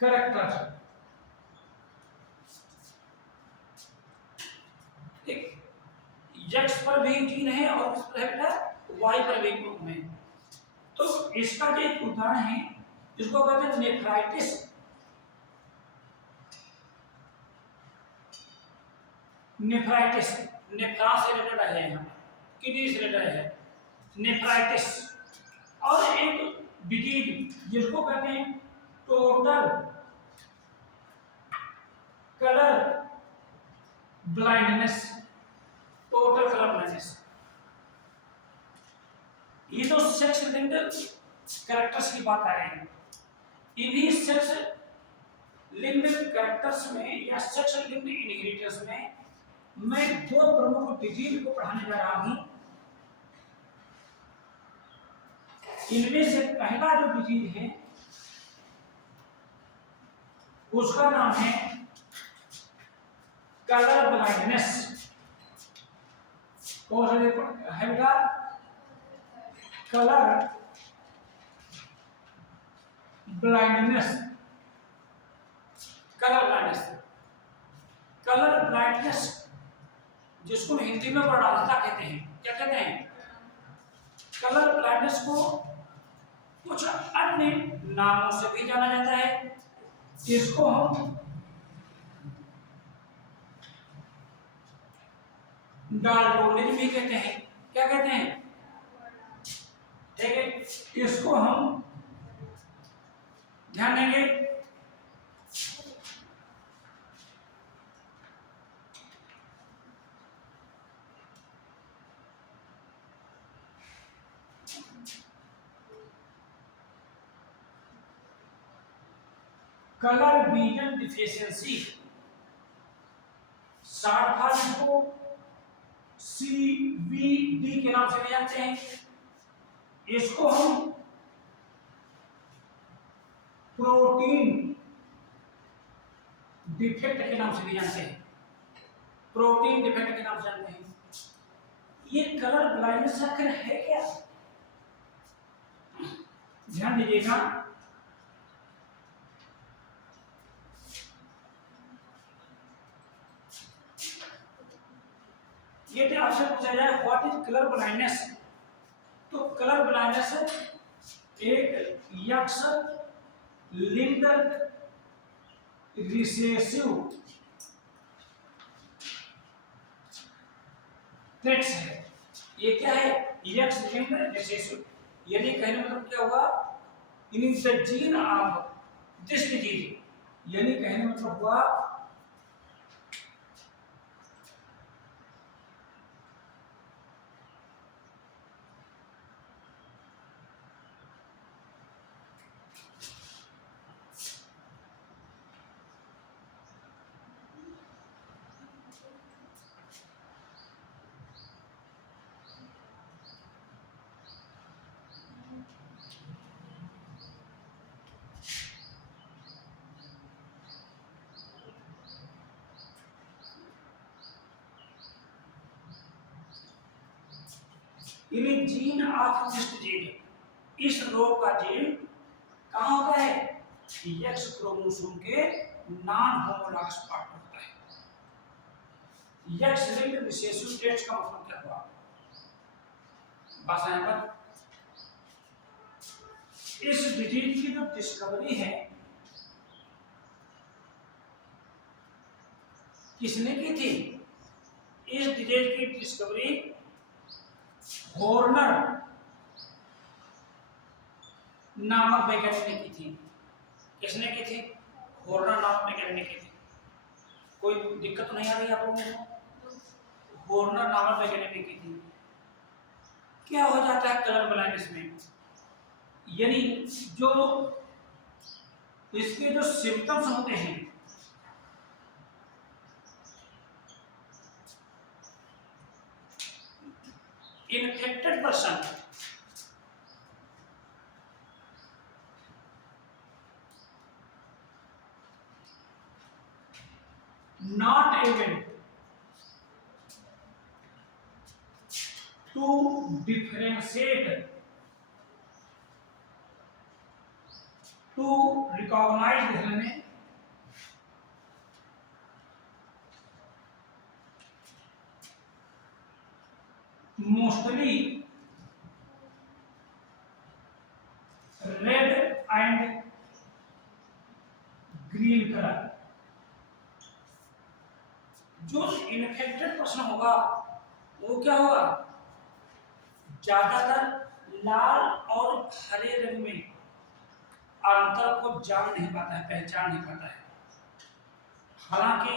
character. X पर भी जीन है और इस पर है बेटा वाई पर भी जीन है। तो इसका जो एक उदाहरण है जिसको कहते हैं नेफ्राइटिस। नेफ्राइटिस नेफ्रॉन से रिलेटेड है, यहाँ किडनी से रिलेटेड है नेफ्राइटिस। और एक डिजीज जिसको कहते हैं total colour blindness. Total colour blindness, ये तो सेक्स लिंक्ड कैरेक्टर्स की बात आ रही है। इन्हीं सेक्स लिंक्ड कैरेक्टर्स में या सेक्स लिंक्ड इनहेरिटेंस में मैं दो प्रमुख डिजीज को पढ़ाने जा रहा हूं। इनमें से पहला जो डिजीज है उसका नाम है कलर ब्लाइंडनेस। कौन सा है बेटा? Colour blindness. Colour blindness, colour blindness जिसको हिंदी में वर्णांधता कहते हैं। क्या कहते हैं? कलर ब्लाइंडनेस को कुछ अन्य नामों से भी जाना जाता है। इसको हम डाल्टोनिज्म भी कहते हैं। क्या कहते हैं? ठीक है, इसको हम ध्यान देंगे colour vision deficiency. Short form इसको CVD के नाम से भी जानते हैं। इसको हम प्रोटीन डिफेक्ट के नाम से भी जानते हैं, प्रोटीन डिफेक्ट के नाम से जानते हैं। ये कलर ब्लाइंडनेस आखिर है क्या? ध्यान दीजिएगा, ये आपसे पूछा जाए व्हाट इज कलर ब्लाइंडनेस, तो कलर ब्लाइंडनेस एक यक्ष लिंक्ड रिसेसिव ट्रेट्स है। ये क्या है? यक्ष लिंक्ड रिसेसिव, यानी कहने मतलब क्या हुआ, in the gene of this disease, यानी कहने मतलब हुआ इन जीन ऑफ दिस डिजीज, इस रोग का जीन कहाँ होता है? एक्स क्रोमोसोम के नॉन होमोलॉगस पार्ट में होता है। एक्स लिंक्ड रिसेसिव ट्रेट्स का मतलब क्या हुआ? बस यहाँ पर इस डिजीज की जो डिस्कवरी है किसने की थी? इस डिजीज की डिस्कवरी हॉर्नर नामक वैज्ञानिक ने की थी। किसने की थी? हॉर्नर नामक वैज्ञानिक ने की थी। कोई दिक्कत तो नहीं आ रही आप लोगों को? हॉर्नर नामक वैज्ञानिक ने की थी। क्या हो जाता है कलर ब्लाइंडनेस में? यानी जो इसके जो सिम्टम्स होते हैं, infected person not able to differentiate, to recognize में mostly red and green colour. जो इन्फेक्टेड पर्सन होगा वो क्या होगा? ज्यादातर लाल और हरे रंग में अंतर को जान नहीं पाता है, पहचान नहीं पाता है। हालांकि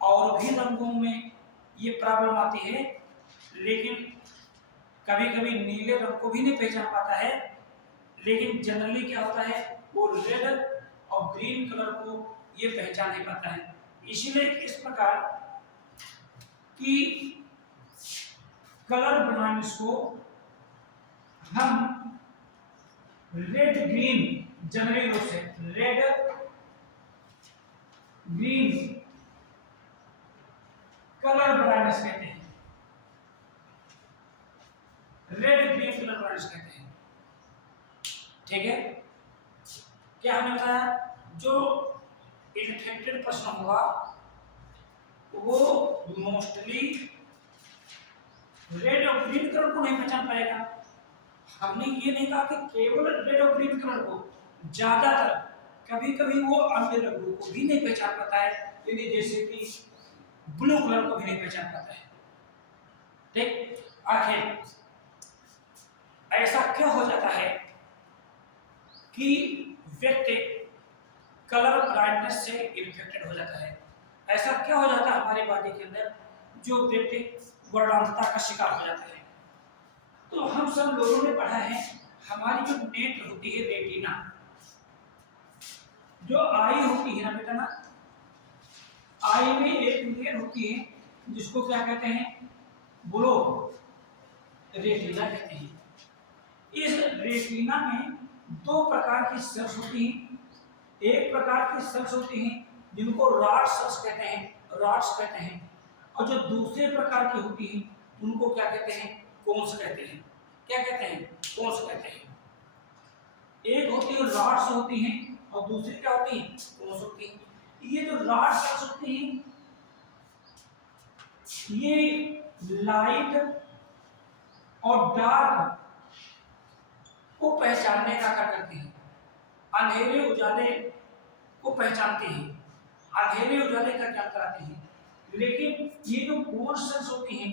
और भी रंगों में ये प्रॉब्लम आती है, लेकिन कभी कभी नीले रंग को भी नहीं पहचान पाता है। लेकिन जनरली क्या होता है, वो रेड और ग्रीन कलर को ये पहचान नहीं पाता है। इसीलिए इस प्रकार की कलर ब्लाइंडनेस को हम रेड ग्रीन, जनरली रूप से रेड ग्रीन कलर ब्लाइंडनेस कहते हैं। रेड ग्रीन कलर ब्लाइंडनेस कहते हैं। ठीक है, क्या हमने बताया? जो इन्फेक्टेड पर्सन होगा वो मोस्टली रेड और ग्रीन कलर को नहीं पहचान पाएगा। हमने ये नहीं कहा कि केवल रेड और ग्रीन कलर को, ज्यादातर कभी कभी वो अन्य रंगों को भी नहीं पहचान पाता है, यानी जैसे कि ब्लू कलर को भी नहीं पहचान पाता है। ठीक, आखिर ऐसा क्या हो जाता है कि व्यक्ति कलर ब्लाइंडनेस से इन्फेक्टेड हो जाता है? ऐसा क्या हो जाता है हमारे बॉडी के अंदर जो व्यक्ति वर्णांधता का शिकार हो जाता है? तो हम सब लोगों ने पढ़ा है, हमारी जो नेत्र होती है, रेटिना, जो आई होती है ना बेटा ना, आई में एक लेयर होती है जिसको क्या कहते हैं, बोलो, रेटिना कहते हैं। इस रेटिना में दो प्रकार की सेल्स होती हैं। एक प्रकार की सेल्स होती हैं जिनको रॉड सेल्स कहते हैं, रॉड्स कहते हैं, और जो दूसरे प्रकार की होती हैं उनको क्या कहते हैं, कोन्स कहते हैं। क्या कहते हैं, कोन्स कहते हैं। एक होती है रॉड्स होती हैं और दूसरी क्या होती है, कोन्स होती हैं। ये जो रॉड सेल्स होती हैं ये लाइट और डार्क को पहचानने का कार्य करती हैं, अंधेरे उजाले को पहचानती हैं, अंधेरे उजाले का ज्ञान कराती हैं। लेकिन ये जो कोन सेल्स होती हैं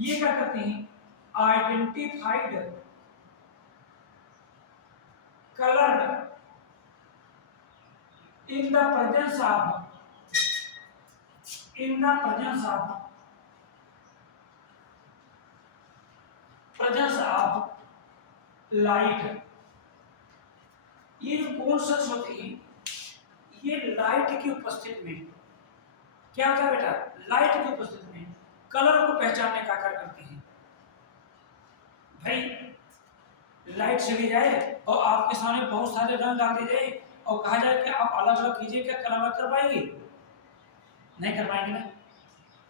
ये क्या करती हैं, identified colour in the presence of light. ये जो कोन सेल्स होती हैं ये लाइट की उपस्थिति में क्या होता है बेटा, लाइट की उपस्थिति में कलर को पहचानने का कार्य करती हैं। भाई लाइट चली जाए और आपके सामने बहुत सारे रंग डाल दिए जाए और कहा जाए कि आप अलग अलग कीजिए, क्या कलर कर पाएंगे, नहीं कर पाएंगे ना।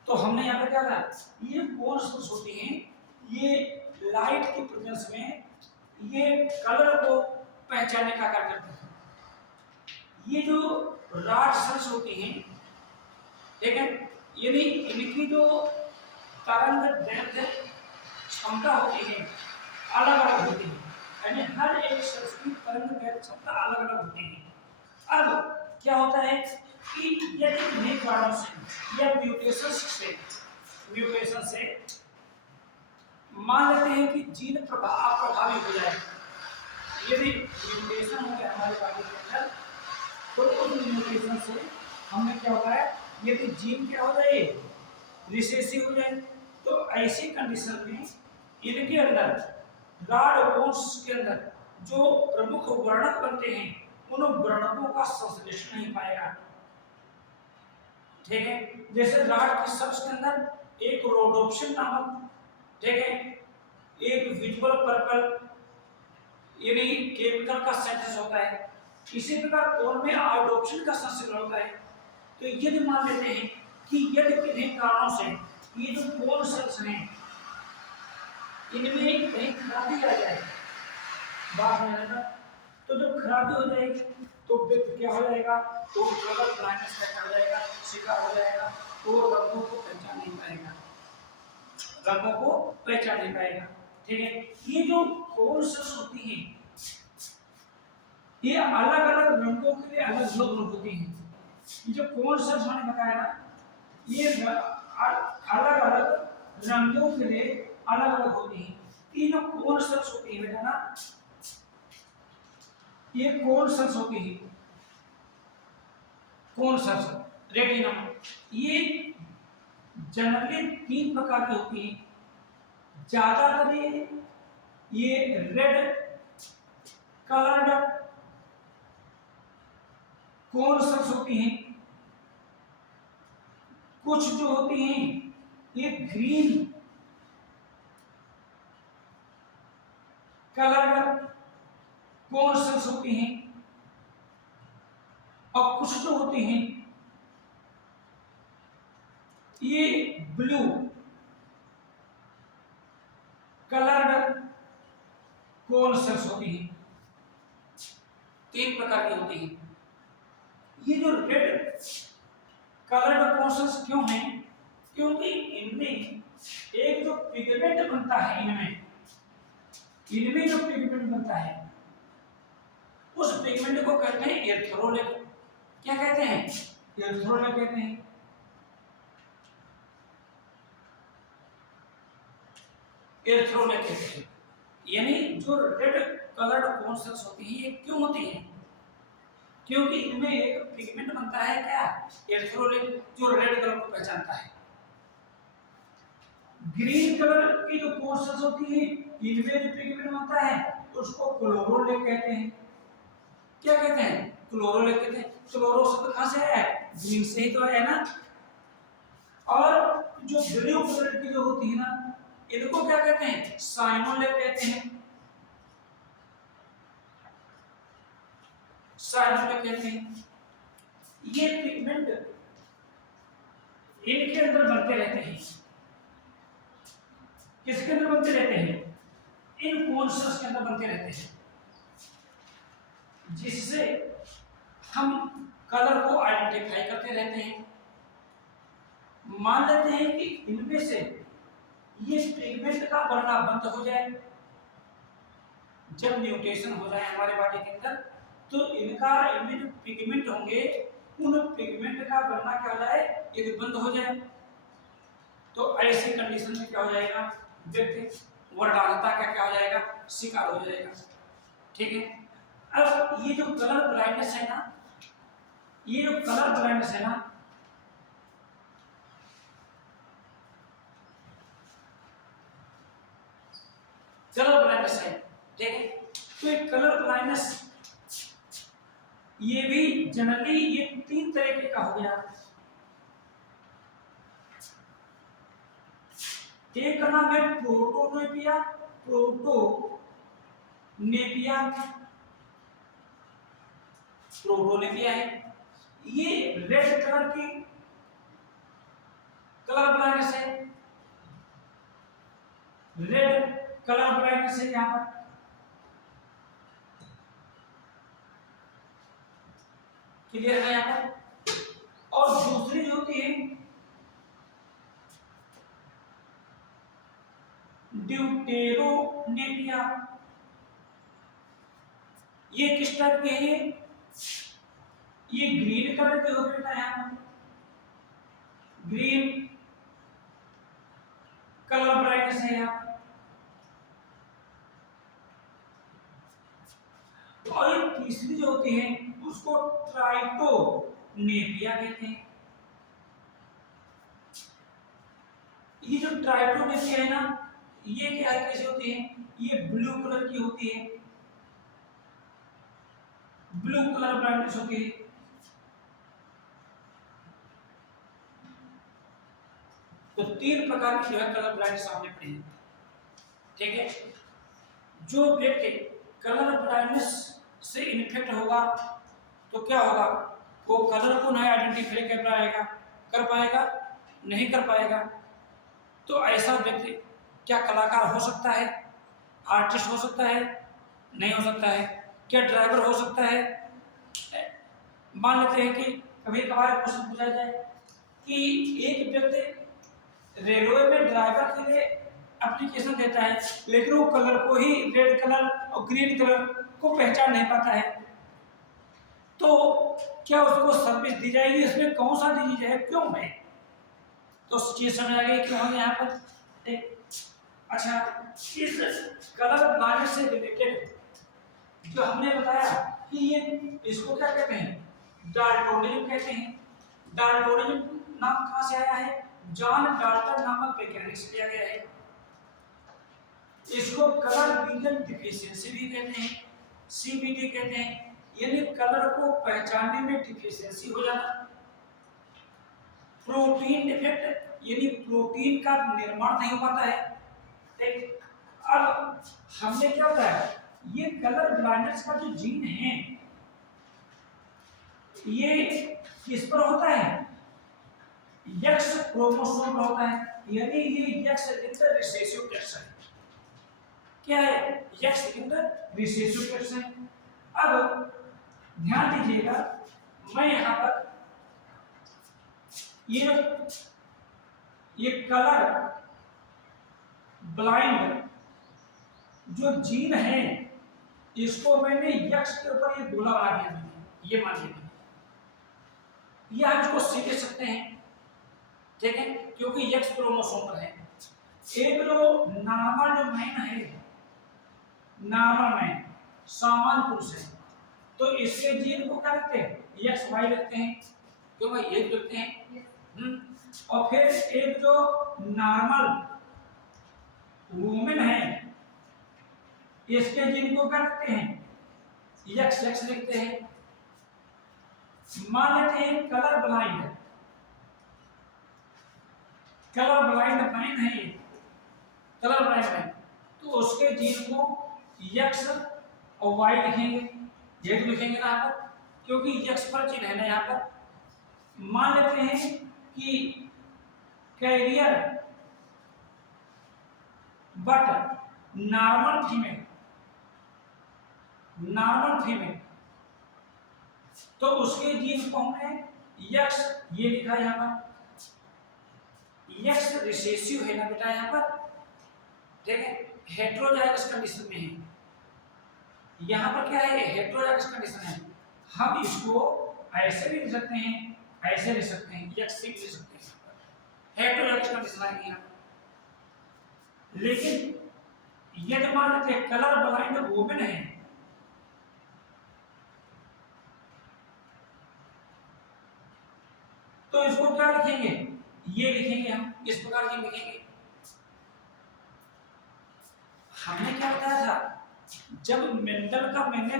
तो हमने यहाँ पे क्या था, ये कोन सेल्स होती हैं ये लाइट की प्रेजेंस में ये कलर को पहचानने का कार्य करते हैं। ये जो रॉड सेल्स होती हैं, ठीक है, यानी इनकी जो तरंग दैर्घ्य क्षमता होती है अलग अलग होती है, यानी हर एक सेल्स की तरंग दैर्घ्य क्षमता अलग अलग होती है। अब क्या होता है कि यदि इन्हीं कारणों से या म्यूटेशन से मान लेते हैं कि जीन प्रभावित हो जाए, यदि म्यूटेशन हो गया हमारे बॉडी के अंदर तो उस म्यूटेशन से हमें क्या होता है, यदि जीन क्या हो जाए, रिसेसिव हो जाए, तो ऐसी कंडीशन में इनके अंदर रॉड कोन्स के अंदर जो प्रमुख वर्णक बनते हैं उन वर्णकों का संश्लेषण नहीं पाएगा। ठीक है, जैसे रॉड की सेल्स के अंदर एक रोडोप्सिन नामक, ठीक है, एक विजुअल पर्पल यानी केमिकल का सिंथेसिस होता है, इसी प्रकार कोन में आयोडोप्सिन का संश्लेषण होता है। तो यदि मान लेते हैं कि यदि किन्हीं कारणों से ये जो कोन सेल्स हैं इनमें कहीं खराबी आ जाए, बात में रहना, तो जब खराबी हो जाएगी तो व्यक्ति क्या हो जाएगा, तो कलर ब्लाइंडनेस का हो जाएगा, शिकार हो जाएगा, तो रंगों को पहचान नहीं पाएगा, रंगों को पहचान नहीं पाएगा। ठीक है, ये जो कोन सेल्स होती हैं ये अलग अलग रंगों के लिए अलग अलग होती हैं। ये जो कोन सेल्स मैंने बताया ना ये अलग अलग रंगों के लिए अलग अलग होती हैं। ये जो कोन सेल्स होती है बेटा ना, ये कोन सेल्स होती है, कोन सेल्स रेटिना, ये जनरली 3 प्रकार की होती है। ज्यादातर ये रेड कलर्ड कोन सेल्स होती हैं, कुछ जो होती हैं ये ग्रीन कलर्ड कोन सेल्स होती हैं, और कुछ जो होती हैं ये ब्लू कलर्ड कोन सेल्स होती हैं। 3 प्रकार की होती हैं। ये जो रेड कलर्ड कोन सेल्स क्यों हैं, क्योंकि इनमें एक जो पिगमेंट बनता है, इनमें जो पिगमेंट बनता है उस पिगमेंट को कहते हैं एरिथ्रोलेट। क्या कहते हैं, एरिथ्रोलेट कहते हैं। एरिथ्रोलेट कहते हैं, यानी जो रेड कलर्ड कोन सेल्स होती है ये क्यों होती है, क्योंकि इनमें एक पिगमेंट बनता है क्या, एरिथ्रोलेट, जो रेड कलर को पहचानता है। ग्रीन कलर की जो कोन सेल्स होती है इनमें जो पिगमेंट बनता है उसको क्लोरोलेट कहते हैं। क्या कहते हैं, क्लोरोलेट कहते हैं। क्लोरो शब्द कहां से आया है, ग्रीन से ही तो है ना। और जो ब्लू कलर की जो होती है ना, इनको क्या कहते हैं? साइनोलेट कहते हैं। साइनोलेट कहते हैं। ये पिगमेंट इनके अंदर बनते रहते हैं। किसके अंदर बनते रहते हैं? इन कोन्सस के अंदर बनते रहते हैं, जिससे हम कलर को आइडेंटिफाई करते रहते हैं। मान लेते हैं कि इनमें से ये पिगमेंट का बनना बंद हो जाए, जब म्यूटेशन हो जाए हमारे बॉडी के अंदर, तो इनमें जो पिगमेंट होंगे, उन पिगमेंट का बनना क्या हो जाए? यदि बंद हो जाए, तो ऐसी कंडीशन में क्या हो जाएगा? व्यक्ति वरदानता का क्या हो जाएगा? शिकार हो जाएगा। ठीक है। अब ये जो कलर ब्लाइंडनेस है ना, ये जो कलर ब्लाइंडनेस है ना, कलर ब्लाइंडनेस है, ठीक है। तो ये कलर ब्लाइंडनेस ये भी जनरली ये 3 तरीके का हो गया। एक का नाम है प्रोटोनेपिया, प्रोटोनेपिया है। ये रेड कलर की कलर ब्लाइंडनेस है, रेड कलर ब्लाइंडनेस है यहाँ पर। क्लियर है यहाँ पर। और दूसरी जो होती है ड्यूटेरोनेपिया, ये किस टाइप की है? ये ग्रीन कलर के होते हैं यहाँ पर, ग्रीन कलर ब्राइटनेस है यहाँ पर। और ये तीसरी जो होती है उसको ट्राइटोनेपिया कहते हैं। ये जो ट्राइटोनेपिया है ना, ये क्या कैसे होती है? ये ब्लू कलर की होती है, ब्लू कलर ब्राइटनेस होती है। तो 3 प्रकार की जो है कलर ब्लाइंडनेस सामने पड़ी है, ठीक है। जो व्यक्ति कलर ब्लाइंडनेस से इन्फेक्ट होगा तो क्या होगा? वो कलर को नहीं आइडेंटिफाई कर पाएगा, नहीं कर पाएगा। तो ऐसा व्यक्ति क्या कलाकार हो सकता है? आर्टिस्ट हो सकता है? नहीं हो सकता है। क्या ड्राइवर हो सकता है? मान लेते हैं कि कभी कभार क्वेश्चन पूछा जाए कि एक व्यक्ति रेलवे में ड्राइवर के लिए एप्लीकेशन देता है, लेकिन वो कलर को ही रेड कलर और ग्रीन कलर को पहचान नहीं पाता है, तो क्या उसको सर्विस दी जाएगी? इसमें कौन सा दी जाए, क्यों है? तो चीज समझ आ गई क्यों हम यहाँ पर। ठीक। अच्छा, इस कलर ब्लाइंडनेस से रिलेटेड जो हमने बताया कि ये इसको क्या कहते हैं? डाल्टोनिज्म कहते हैं। डाल्टोनिज्म नाम कहाँ से आया है? जॉन डाल्टन नामक वैज्ञानिक से लिया गया है। इसको कलर विजन डिफिशियंसी भी कहते हैं, सीबीडी कहते हैं। यानी कलर को पहचानने में डिफिशियंसी हो जाना। प्रोटीन डिफेक्ट, यानी प्रोटीन का निर्माण नहीं हो पाता है। ठीक। अब हमने क्या बताया? ये कलर ब्लाइंडनेस का जो जीन है ये किस पर होता है? एक्स क्रोमोसोम पर होता है। यानी ये एक्स लिंक्ड रिसेसिव केस है। क्या है? एक्स लिंक्ड रिसेसिव केस है। अब ध्यान दीजिएगा, मैं यहां पर ये कलर ब्लाइंड जो जीन है इसको मैंने एक्स के ऊपर ये गोला बना दिया, ये मान लीजिए, ये आप इसको सी कह सकते हैं, ठीक है, क्योंकि एक्स क्रोमोसोम पर है। एक जो नॉर्मल जो मैन है, नॉर्मल मैन सामान्य पुरुष है, तो इसके जीन को क्या रखते हैं? एक्स वाई रखते हैं, क्यों भाई? एक रखते हैं। और फिर एक जो नॉर्मल वुमेन है इसके जीन को क्या रखते हैं? एक्स एक्स लिखते हैं। मान लेते हैं कलर ब्लाइंड मैन है ये, कलर ब्लाइंड मैन, तो उसके जीन को यक्स और वाई लिखेंगे, ये भी लिखेंगे ना यहाँ पर, क्योंकि यक्स पर चिन्ह है ना यहाँ पर। मान लेते हैं कि कैरियर बट नॉर्मल फीमेल, तो उसके जीन को हमने यक्स ये लिखा यहाँ पर, यक्स रिसेसिव है ना बेटा यहाँ पर, ठीक है, हेटेरोजाइगस कंडीशन में है। यहाँ पर क्या है, हेटेरोजाइगस कंडीशन है। हम इसको ऐसे भी लिख सकते हैं, ऐसे लिख सकते हैं, यक्स से लिख सकते हैं, हेटेरोजाइगस कंडीशन आएगी यहाँ। लेकिन यदि मान लेते हैं कलर ब्लाइंड वुमेन है, तो इसको क्या लिखेंगे, ये लिखेंगे, हम इस प्रकार ये लिखेंगे। हमने क्या बताया था, जब मेंडल का मैंने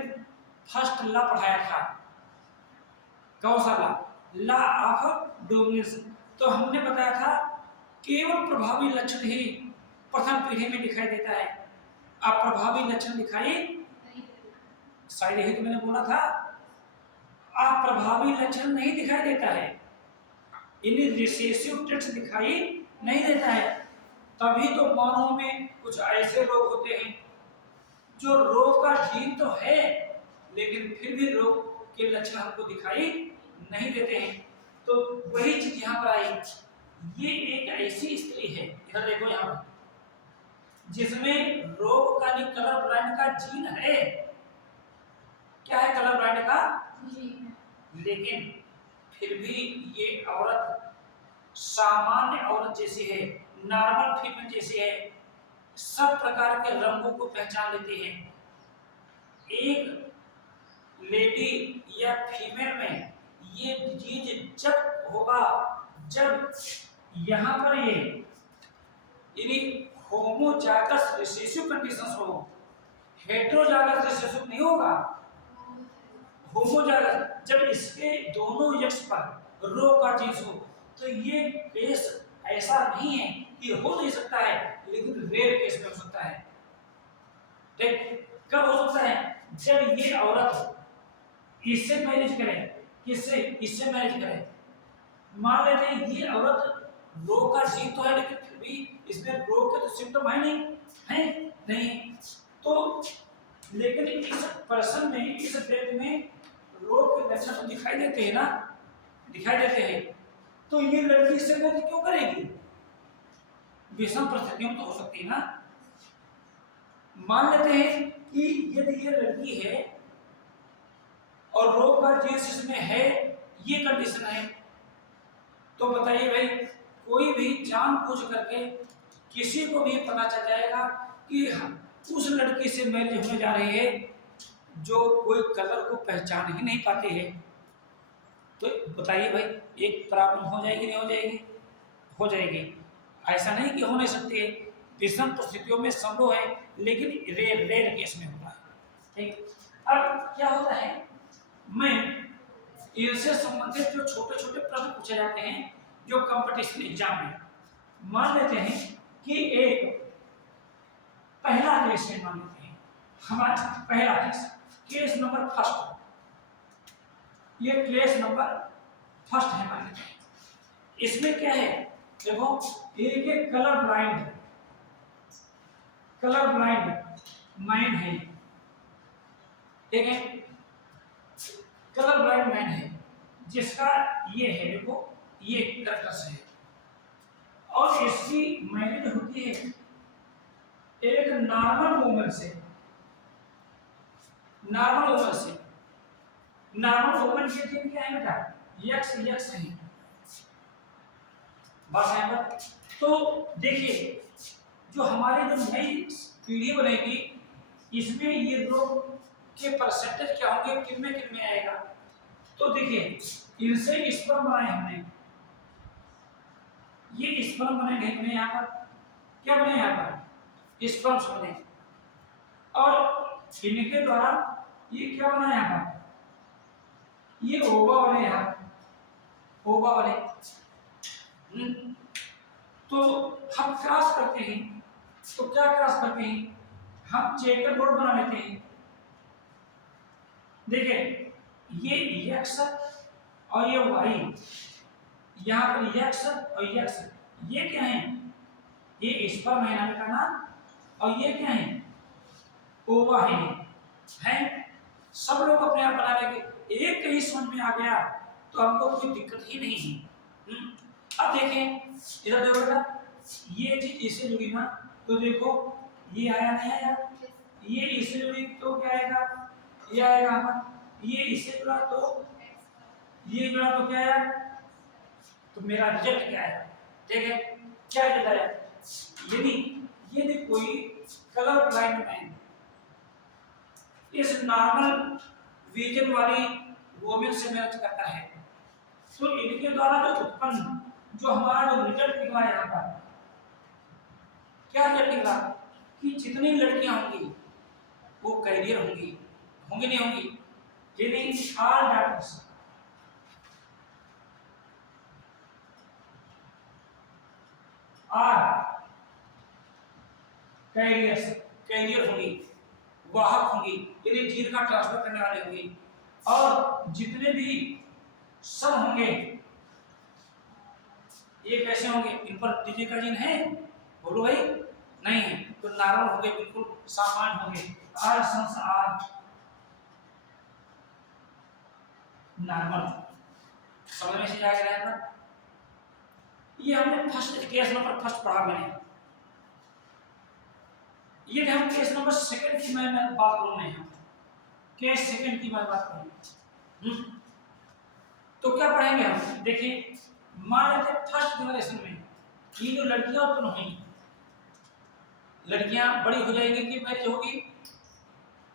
फर्स्ट लॉ पढ़ाया था, कौन सा लॉ ऑफ डोमिनेंस, तो हमने बताया था केवल प्रभावी लक्षण ही प्रथम पीढ़ी में दिखाई देता है, अप्रभावी लक्षण दिखाई, शायद यही तो मैंने बोला था, अप्रभावी लक्षण नहीं दिखाई देता है, इन्हें रिसेसिव ट्रेट्स दिखाई नहीं देता है। तभी तो मानव में कुछ ऐसे लोग होते हैं जो रोग का जीन तो है लेकिन फिर भी रोग के लक्षण हमको दिखाई नहीं देते हैं। तो वही चीज यहाँ पर आई, ये एक ऐसी स्त्री है, इधर देखो यहाँ पर, जिसमें रोग का नहीं, कलर ब्लाइंड का जीन है। क्या है कलर ब्लाइंड का जीन, लेकिन फिर भी ये औरत सामान्य औरत जैसी है, नॉर्मल फीमेल जैसी है, सब प्रकार के रंगों को पहचान लेती है। एक लेडी या फीमेल में ये चीज जब होगा जब यहाँ पर ये होमोजाइगस रिसेसिव कंडीशंस हो, हेटेरोजाइगस रिसेसिव नहीं होगा, होमोजाइगस, जब इसके दोनों यक्ष पर रोग का जीन हो, तो ये केस ऐसा नहीं है कि हो नहीं सकता है, लेकिन रेयर केस में हो सकता है। ठीक, कब हो सकता है, जब ये औरत इससे मैरिज करे, किससे, इससे मैरिज करे, मान लेते हैं ये औरत रोग का जीन तो है लेकिन फिर भी इसमें रोग के तो सिम्टम है नहीं, तो लेकिन इस पर्सन में, इस व्यक्ति में रोग के लक्षण तो दिखाई देते हैं ना, दिखाई देते हैं, तो ये लड़की इससे मैरिज क्यों करेगी, विषम परिस्थितियों में तो हो सकती है ना। मान लेते हैं कि यदि ये लड़की है और रोग का जीन इसमें है, ये कंडीशन है, तो बताइए भाई, कोई भी जानबूझ करके किसी को भी पता चल जाएगा कि उस लड़की से मैरिज होने जा रही है जो कोई कलर को पहचान ही नहीं पाते हैं, तो बताइए भाई, एक प्रॉब्लम हो जाएगी नहीं हो जाएगी, हो जाएगी। ऐसा नहीं कि हो नहीं सकती है, विषम परिस्थितियों में संभव है, लेकिन रेयर केस में होता है। ठीक, अब क्या होता है, मैं इनसे संबंधित जो छोटे छोटे प्रश्न पूछे जाते हैं जो कंपटीशन एग्जाम में, मान लेते हैं कि एक पहला केस है, मान लेते हैं हमारा पहला केस नंबर फर्स्ट, ये केस नंबर फर्स्ट है, मान लेते हैं। इसमें क्या है, देखो, एक कलर ब्लाइंड मैन है, ठीक है, कलर ब्लाइंड मैन है, जिसका ये है, देखो ये कैरेक्टर्स है, और इसकी मैरिज होती है एक नॉर्मल वुमन से, नॉर्मल वुमन के जीन क्या है बेटा, यक्स है, बस यहाँ पर। तो देखिए, जो हमारी जो नई पीढ़ी बनेगी, इसमें ये रोग के परसेंटेज क्या होंगे, किन में आएगा, तो देखिए, इनसे स्पर्म बनाए हमने, ये स्पर्म बने यहाँ पर, क्या बने यहाँ पर, स्पर्म्स बने, और इनके द्वारा ये क्या बना यहाँ पर, ये ओवा बने यहाँ, ओवा बने। तो हम क्रॉस करते हैं, तो क्या क्रॉस करते हैं, हम चेकर बोर्ड बना लेते हैं। देखिए ये x और ये y, यहाँ पर x और x, ये क्या है, ये स्पर्म है नाम का नाम, और ये क्या है, ओवा है। सब लोग अपने आप बना लेंगे, एक कहीं समझ में आ गया तो हमको कोई दिक्कत ही नहीं है। अब देखें इधर देखो बेटा, ये चीज इससे जुड़ी ना, तो देखो ये आया नहीं आया, ये इससे जुड़ी तो क्या आएगा, ये आएगा हमारा, ये इससे जुड़ा तो ये जुड़ा तो क्या आया, तो मेरा रिजल्ट क्या है, ठीक है, क्या रिजल्ट आया, यदि कोई कलर ब्लाइंड मैन इस नॉर्मल विजन वाली वोमेन से मैच करता है, तो इनके द्वारा जो उत्पन्न जो हमारा जो रिजल्ट निकला यहाँ पर, क्या रिजल्ट निकला कि जितनी लड़कियां होंगी वो कैरियर होंगी, होंगी नहीं होंगी, यानी ऑल डॉक्टर्स आर कैरियर होंगी, वाहक होंगी, यानी जीन का ट्रांसफर करने वाले होंगे, और जितने भी सब होंगे ये कैसे होंगे, इन पर डीजे का जीन है, बोलो भाई, नहीं है, तो नॉर्मल होंगे, बिल्कुल सामान्य होंगे, आर संसार नॉर्मल। समझ में से आ गया है ना, ये हमने फर्स्ट केस नंबर फर्स्ट पढ़ा मैंने, ये हम केस नंबर सेकंड की मैं बात करूं, नहीं केस सेकंड की मैं बात करूं। तो क्या पढ़ेंगे हम, देखिए मान लेते फर्स्ट जनरेशन में ये जो लड़कियां उत्पन्न हुई, लड़कियां बड़ी हो जाएंगी, कि मैरिज होगी,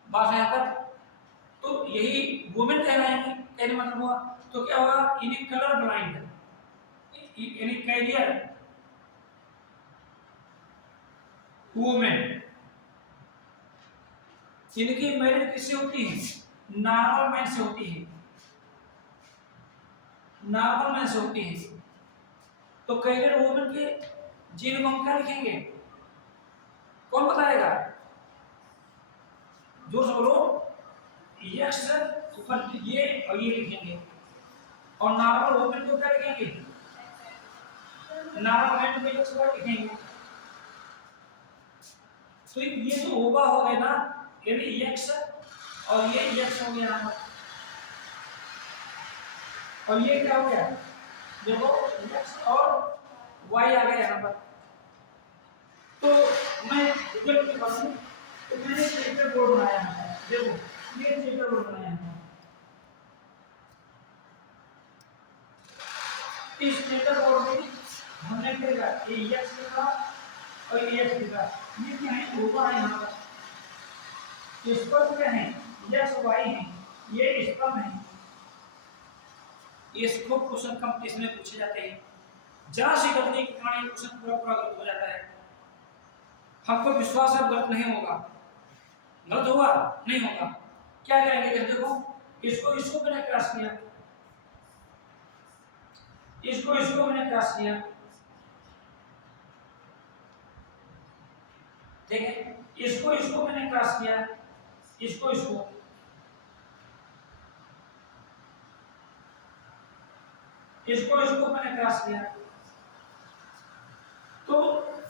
बात है यहाँ पर, तो यही वुमेन कहलाएंगी, कहने मतलब हुआ, तो क्या होगा, इन्हें कलर ब्लाइंड यानी कैरियर वुमेन, इनकी मैरिज किससे होती है, नॉर्मल मैन से होती है, नॉर्मल मैन से होती है, तो कैरियर वुमेन के जीन को हम क्या लिखेंगे, कौन बताएगा, जोर से बोलो, यस ऊपर ये और ये लिखेंगे, और नॉर्मल वुमेन को क्या लिखेंगे, नॉर्मल मैन को यस लिखेंगे, तो ये जो ओवा हो गए ना, यानी एक्स और ये एक्स हो गया यहाँ, और ये क्या हो गया, देखो एक्स और वाई आ गया यहाँ पर, तो मैं रिजल्ट की बात, तो मैंने चेकर बोर्ड बनाया है, देखो ये चेकर बोर्ड बनाया है, इस चेकर बोर्ड में हमने क्या लिखा, ये एक्स लिखा और ये एक्स लिखा, ये क्या है, ओवा है यहाँ पर, इस पर क्या है, एक्स वाई है, ये इस पर है, ये खूब क्वेश्चन कंपटीशन में पूछे जाते हैं, जरा सी गलती के कारण ये क्वेश्चन पूरा पूरा गलत हो जाता है, हमको विश्वास है गलत नहीं होगा, गलत होगा नहीं होगा, क्या करेंगे, देखो इसको इसको मैंने क्रॉस किया, इसको मैंने क्रॉस किया, ठीक है, इसको मैंने क्रॉस किया, इसको मैंने क्रॉस किया, तो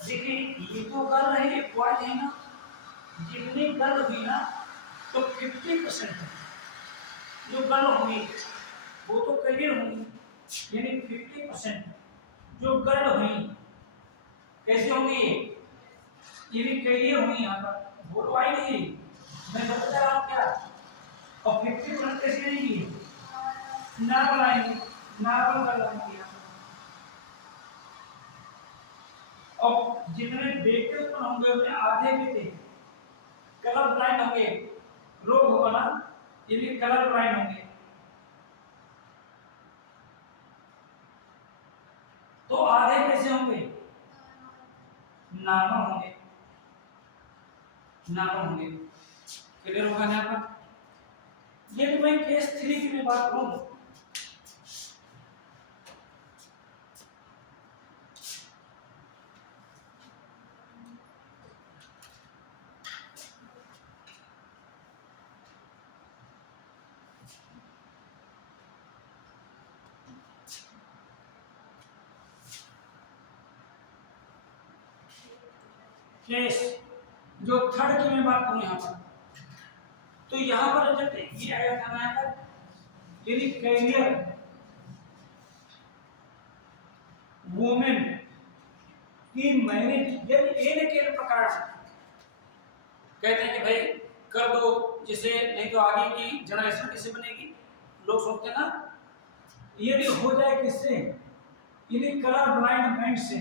देखिए ये तो कर रहे हैं पॉइंट है ना, जितनी गर्ल हुई ना, तो 50% जो गर्ल होंगी वो तो कैरियर होंगी, यानी 50% जो गर्ल हुई कैसे होंगी, ये भी कैरियर होंगी, यहाँ पर बोलो आई नहीं, मैं बता रहा हूँ क्या, और 50% कैसे रहेंगी, नॉर्मल आएंगे, नॉर्मल गर्ल आएंगी, और जितने बेटे उत्पन्न होंगे उनमें आधे बेटे कलर ब्लाइंड होंगे, रोग होगा ना, ये भी कलर ब्लाइंड होंगे, तो आधे कैसे होंगे, नॉर्मल होंगे, क्लियर होगा यहाँ पर, यदि मैं केस 3 की भी बात करूं, केस जो थर्ड की मैं बात करूं यहां पर, तो यहां पर जब ये आया था ना, यहां पर यदि कैरियर वुमेन की मैरिज यदि एन के प्रकार कहते हैं कि भाई कर दो, जिसे नहीं तो आगे की जनरेशन कैसे बनेगी, लोग सोचते हैं ना, यदि हो जाए किससे, यदि कलर ब्लाइंड मैन से,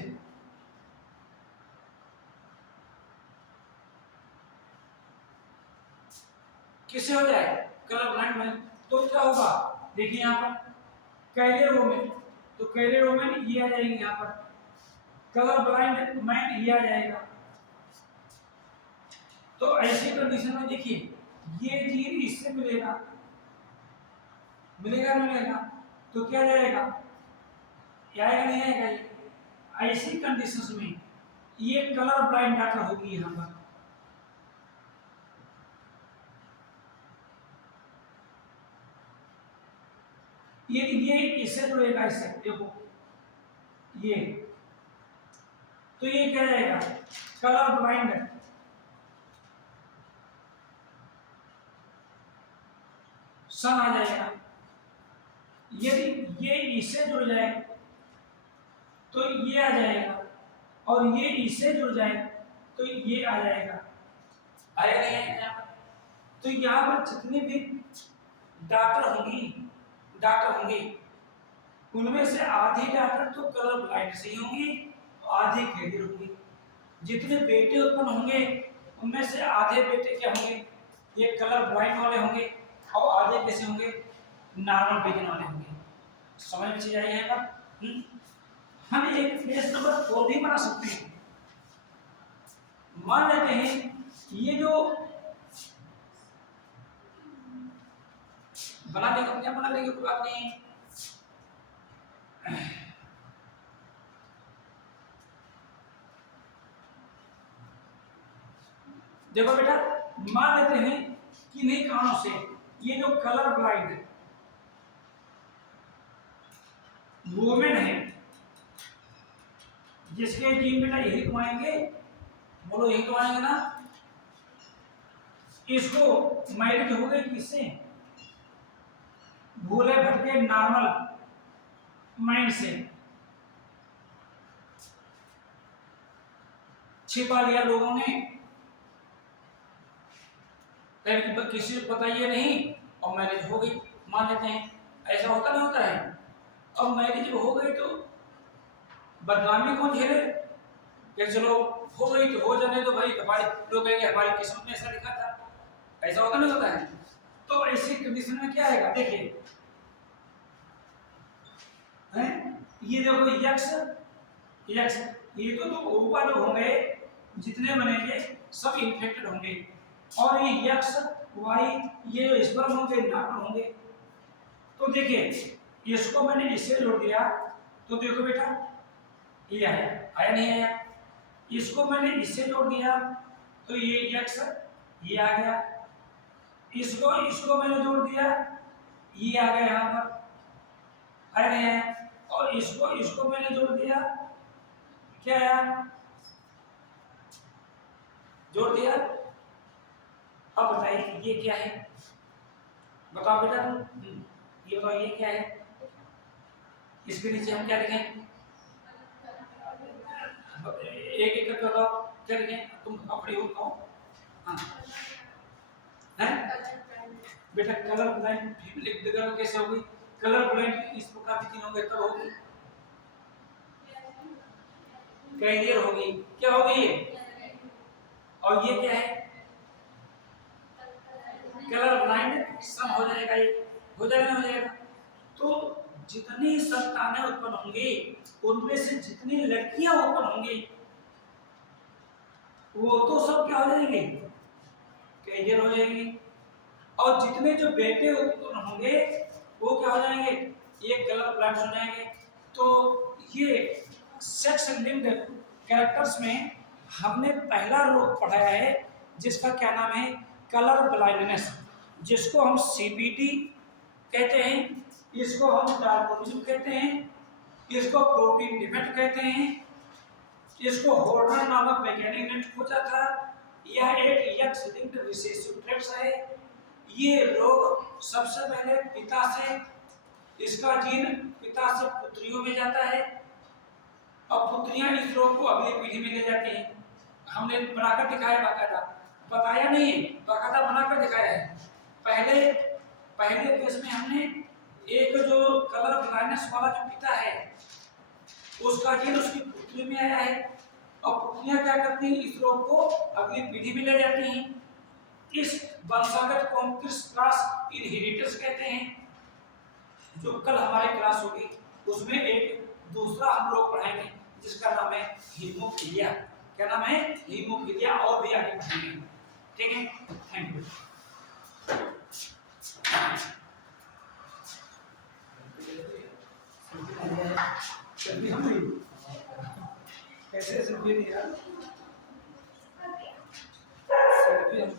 किससे हो जाए, कलर ब्लाइंड मैन, तो क्या होगा, देखिए यहाँ पर कैरियर वुमेन, तो कैरियर वुमेन ये आ जाएगी यहाँ पर, कलर ब्लाइंड मैन ये आ जाएगा। तो ऐसी कंडीशन में देखिए ये जीन इससे मिलेगा, मिलेगा मिलेगा, तो क्या जाएगा, आएगा नहीं आएगा, ये ऐसी कंडीशंस में ये कलर ब्लाइंड डॉक्टर होगी यहाँ पर। ये इससे जुड़ेगा, इससे देखो ये, तो ये क्या जाएगा, कलर ब्लाइंड सन आ जाएगा। यदि ये इससे जुड़ जाए तो ये आ जाएगा, और ये इससे जुड़ जाए तो ये आ जाएगा, आएगा नहीं आएगा। तो यहाँ पर जितने भी डॉक्टर होंगे उनमें से आधे डॉक्टर तो कलर ब्लाइंड से ही होंगे, आधे कैरियर होंगे। जितने बेटे उत्पन्न होंगे उनमें से आधे बेटे क्या होंगे, ये कलर ब्लाइंड वाले होंगे, और आधे कैसे होंगे, नॉर्मल विजन वाले होंगे। समझ में चीज आई है बात। हम एक केस नंबर 4 भी बना सकते हैं। मान लेते हैं ये जो बना लेंगे, क्या बना लेंगे, कोई बात नहीं। देखो बेटा, मान लेते हैं कि नहीं कानों से ये जो कलर ब्लाइंड वुमेन है, जिसके जीन बेटा यही कमाएंगे, बोलो यही कमाएंगे ना, इसको मैरिज हो गई किससे, भूले भटके नॉर्मल माइंड से, छिपा लिया लोगों ने, किसी को बताइए नहीं, और मैरिज हो गई, मान लेते हैं। ऐसा होता नहीं होता है। अब मैरिज हो गई तो बदनामी कौन झेले, कि चलो हो गई तो हो जाने दो भाई, हमारे लोग कहेंगे हमारी किस्मत में ऐसा लिखा था, ऐसा होता नहीं होता है। तो ऐसी कंडीशन में क्या आएगा, देखिए ये देखो यक्स यक्स, ये तो ऊपर लोग होंगे जितने बनेंगे सब इन्फेक्टेड होंगे, और ये यक्स वाई ये जो स्पर्म होंगे नॉर्मल होंगे। तो देखिए इसको मैंने इससे जोड़ दिया, तो देखो बेटा ये आया, आया नहीं आया, इसको मैंने इससे जोड़ दिया तो ये यक्स ये आ गया, इसको मैंने जोड़ दिया ये आ गया यहाँ पर, आया नहीं आया, और इसको मैंने जोड़ दिया, क्या आया, जोड़ दिया। अब बताइए ये क्या है, बताओ बेटा तुम, ये बताओ ये क्या है, इसके नीचे हम क्या लिखें, एक एक करके बताओ क्या लिखें, तुम अपनी हो कहो। हाँ है बेटा, कलर ब्लाइंड लिख देगा कैसे होगी, कलर ब्लाइंड इस प्रकार की तीनों तब होगी, कैरियर होगी, क्या होगी ये, और ये क्या है, कलर ब्लाइंड सम हो जाएगा, ये हो जाएगा हो जाएगा। तो जितनी संतानें उत्पन्न होंगी उनमें से जितनी लड़कियां उत्पन्न होंगी वो तो सब क्या हो जाएंगे, कैरियर हो जाएंगी। और जितने जो बेटे उत्पन्न होंगे वो क्या हो जाएंगे, एक कलर ब्लाइंड हो जाएंगे। तो ये सेक्स लिंक्ड कैरेक्टर्स में हमने पहला रोग पढ़ाया है जिसका क्या नाम है, कलर ब्लाइंडनेस, जिसको हम सीबीडी कहते हैं, इसको हम डार्विनिज्म कहते हैं, इसको प्रोटीन डिफेक्ट कहते हैं, इसको हॉर्नर नामक वैज्ञानिक ने खोजा था। यह एक एक्स लिंक्ड रिसेसिव ट्रेट्स है। ये रोग सबसे पहले पिता से, इसका जीन पिता से पुत्रियों में जाता है और पुत्रियां इस रोग को अगली पीढ़ी में ले जाती हैं। हमने बनाकर दिखाया, बाकायदा बताया नहीं, बाकायदा बनाकर दिखाया है। पहले केस में हमने एक जो कलर ब्लाइंडनेस वाला जो पिता है उसका जीन उसकी पुत्री में आया है और पुत्रियां क्या करती हैं, इस रोग को अगली पीढ़ी में ले जाती हैं। इस वंशागत को हम किस क्लास इनहेरिटेंस कहते हैं। जो कल हमारी क्लास होगी उसमें एक दूसरा हम लोग पढ़ाएंगे जिसका नाम है हीमोफीलिया। क्या नाम है, हीमोफीलिया, और भी आगे पढ़ेंगे। ठीक है, थैंक यू। कैसे सेल्फी नहीं यार, सेल्फी हम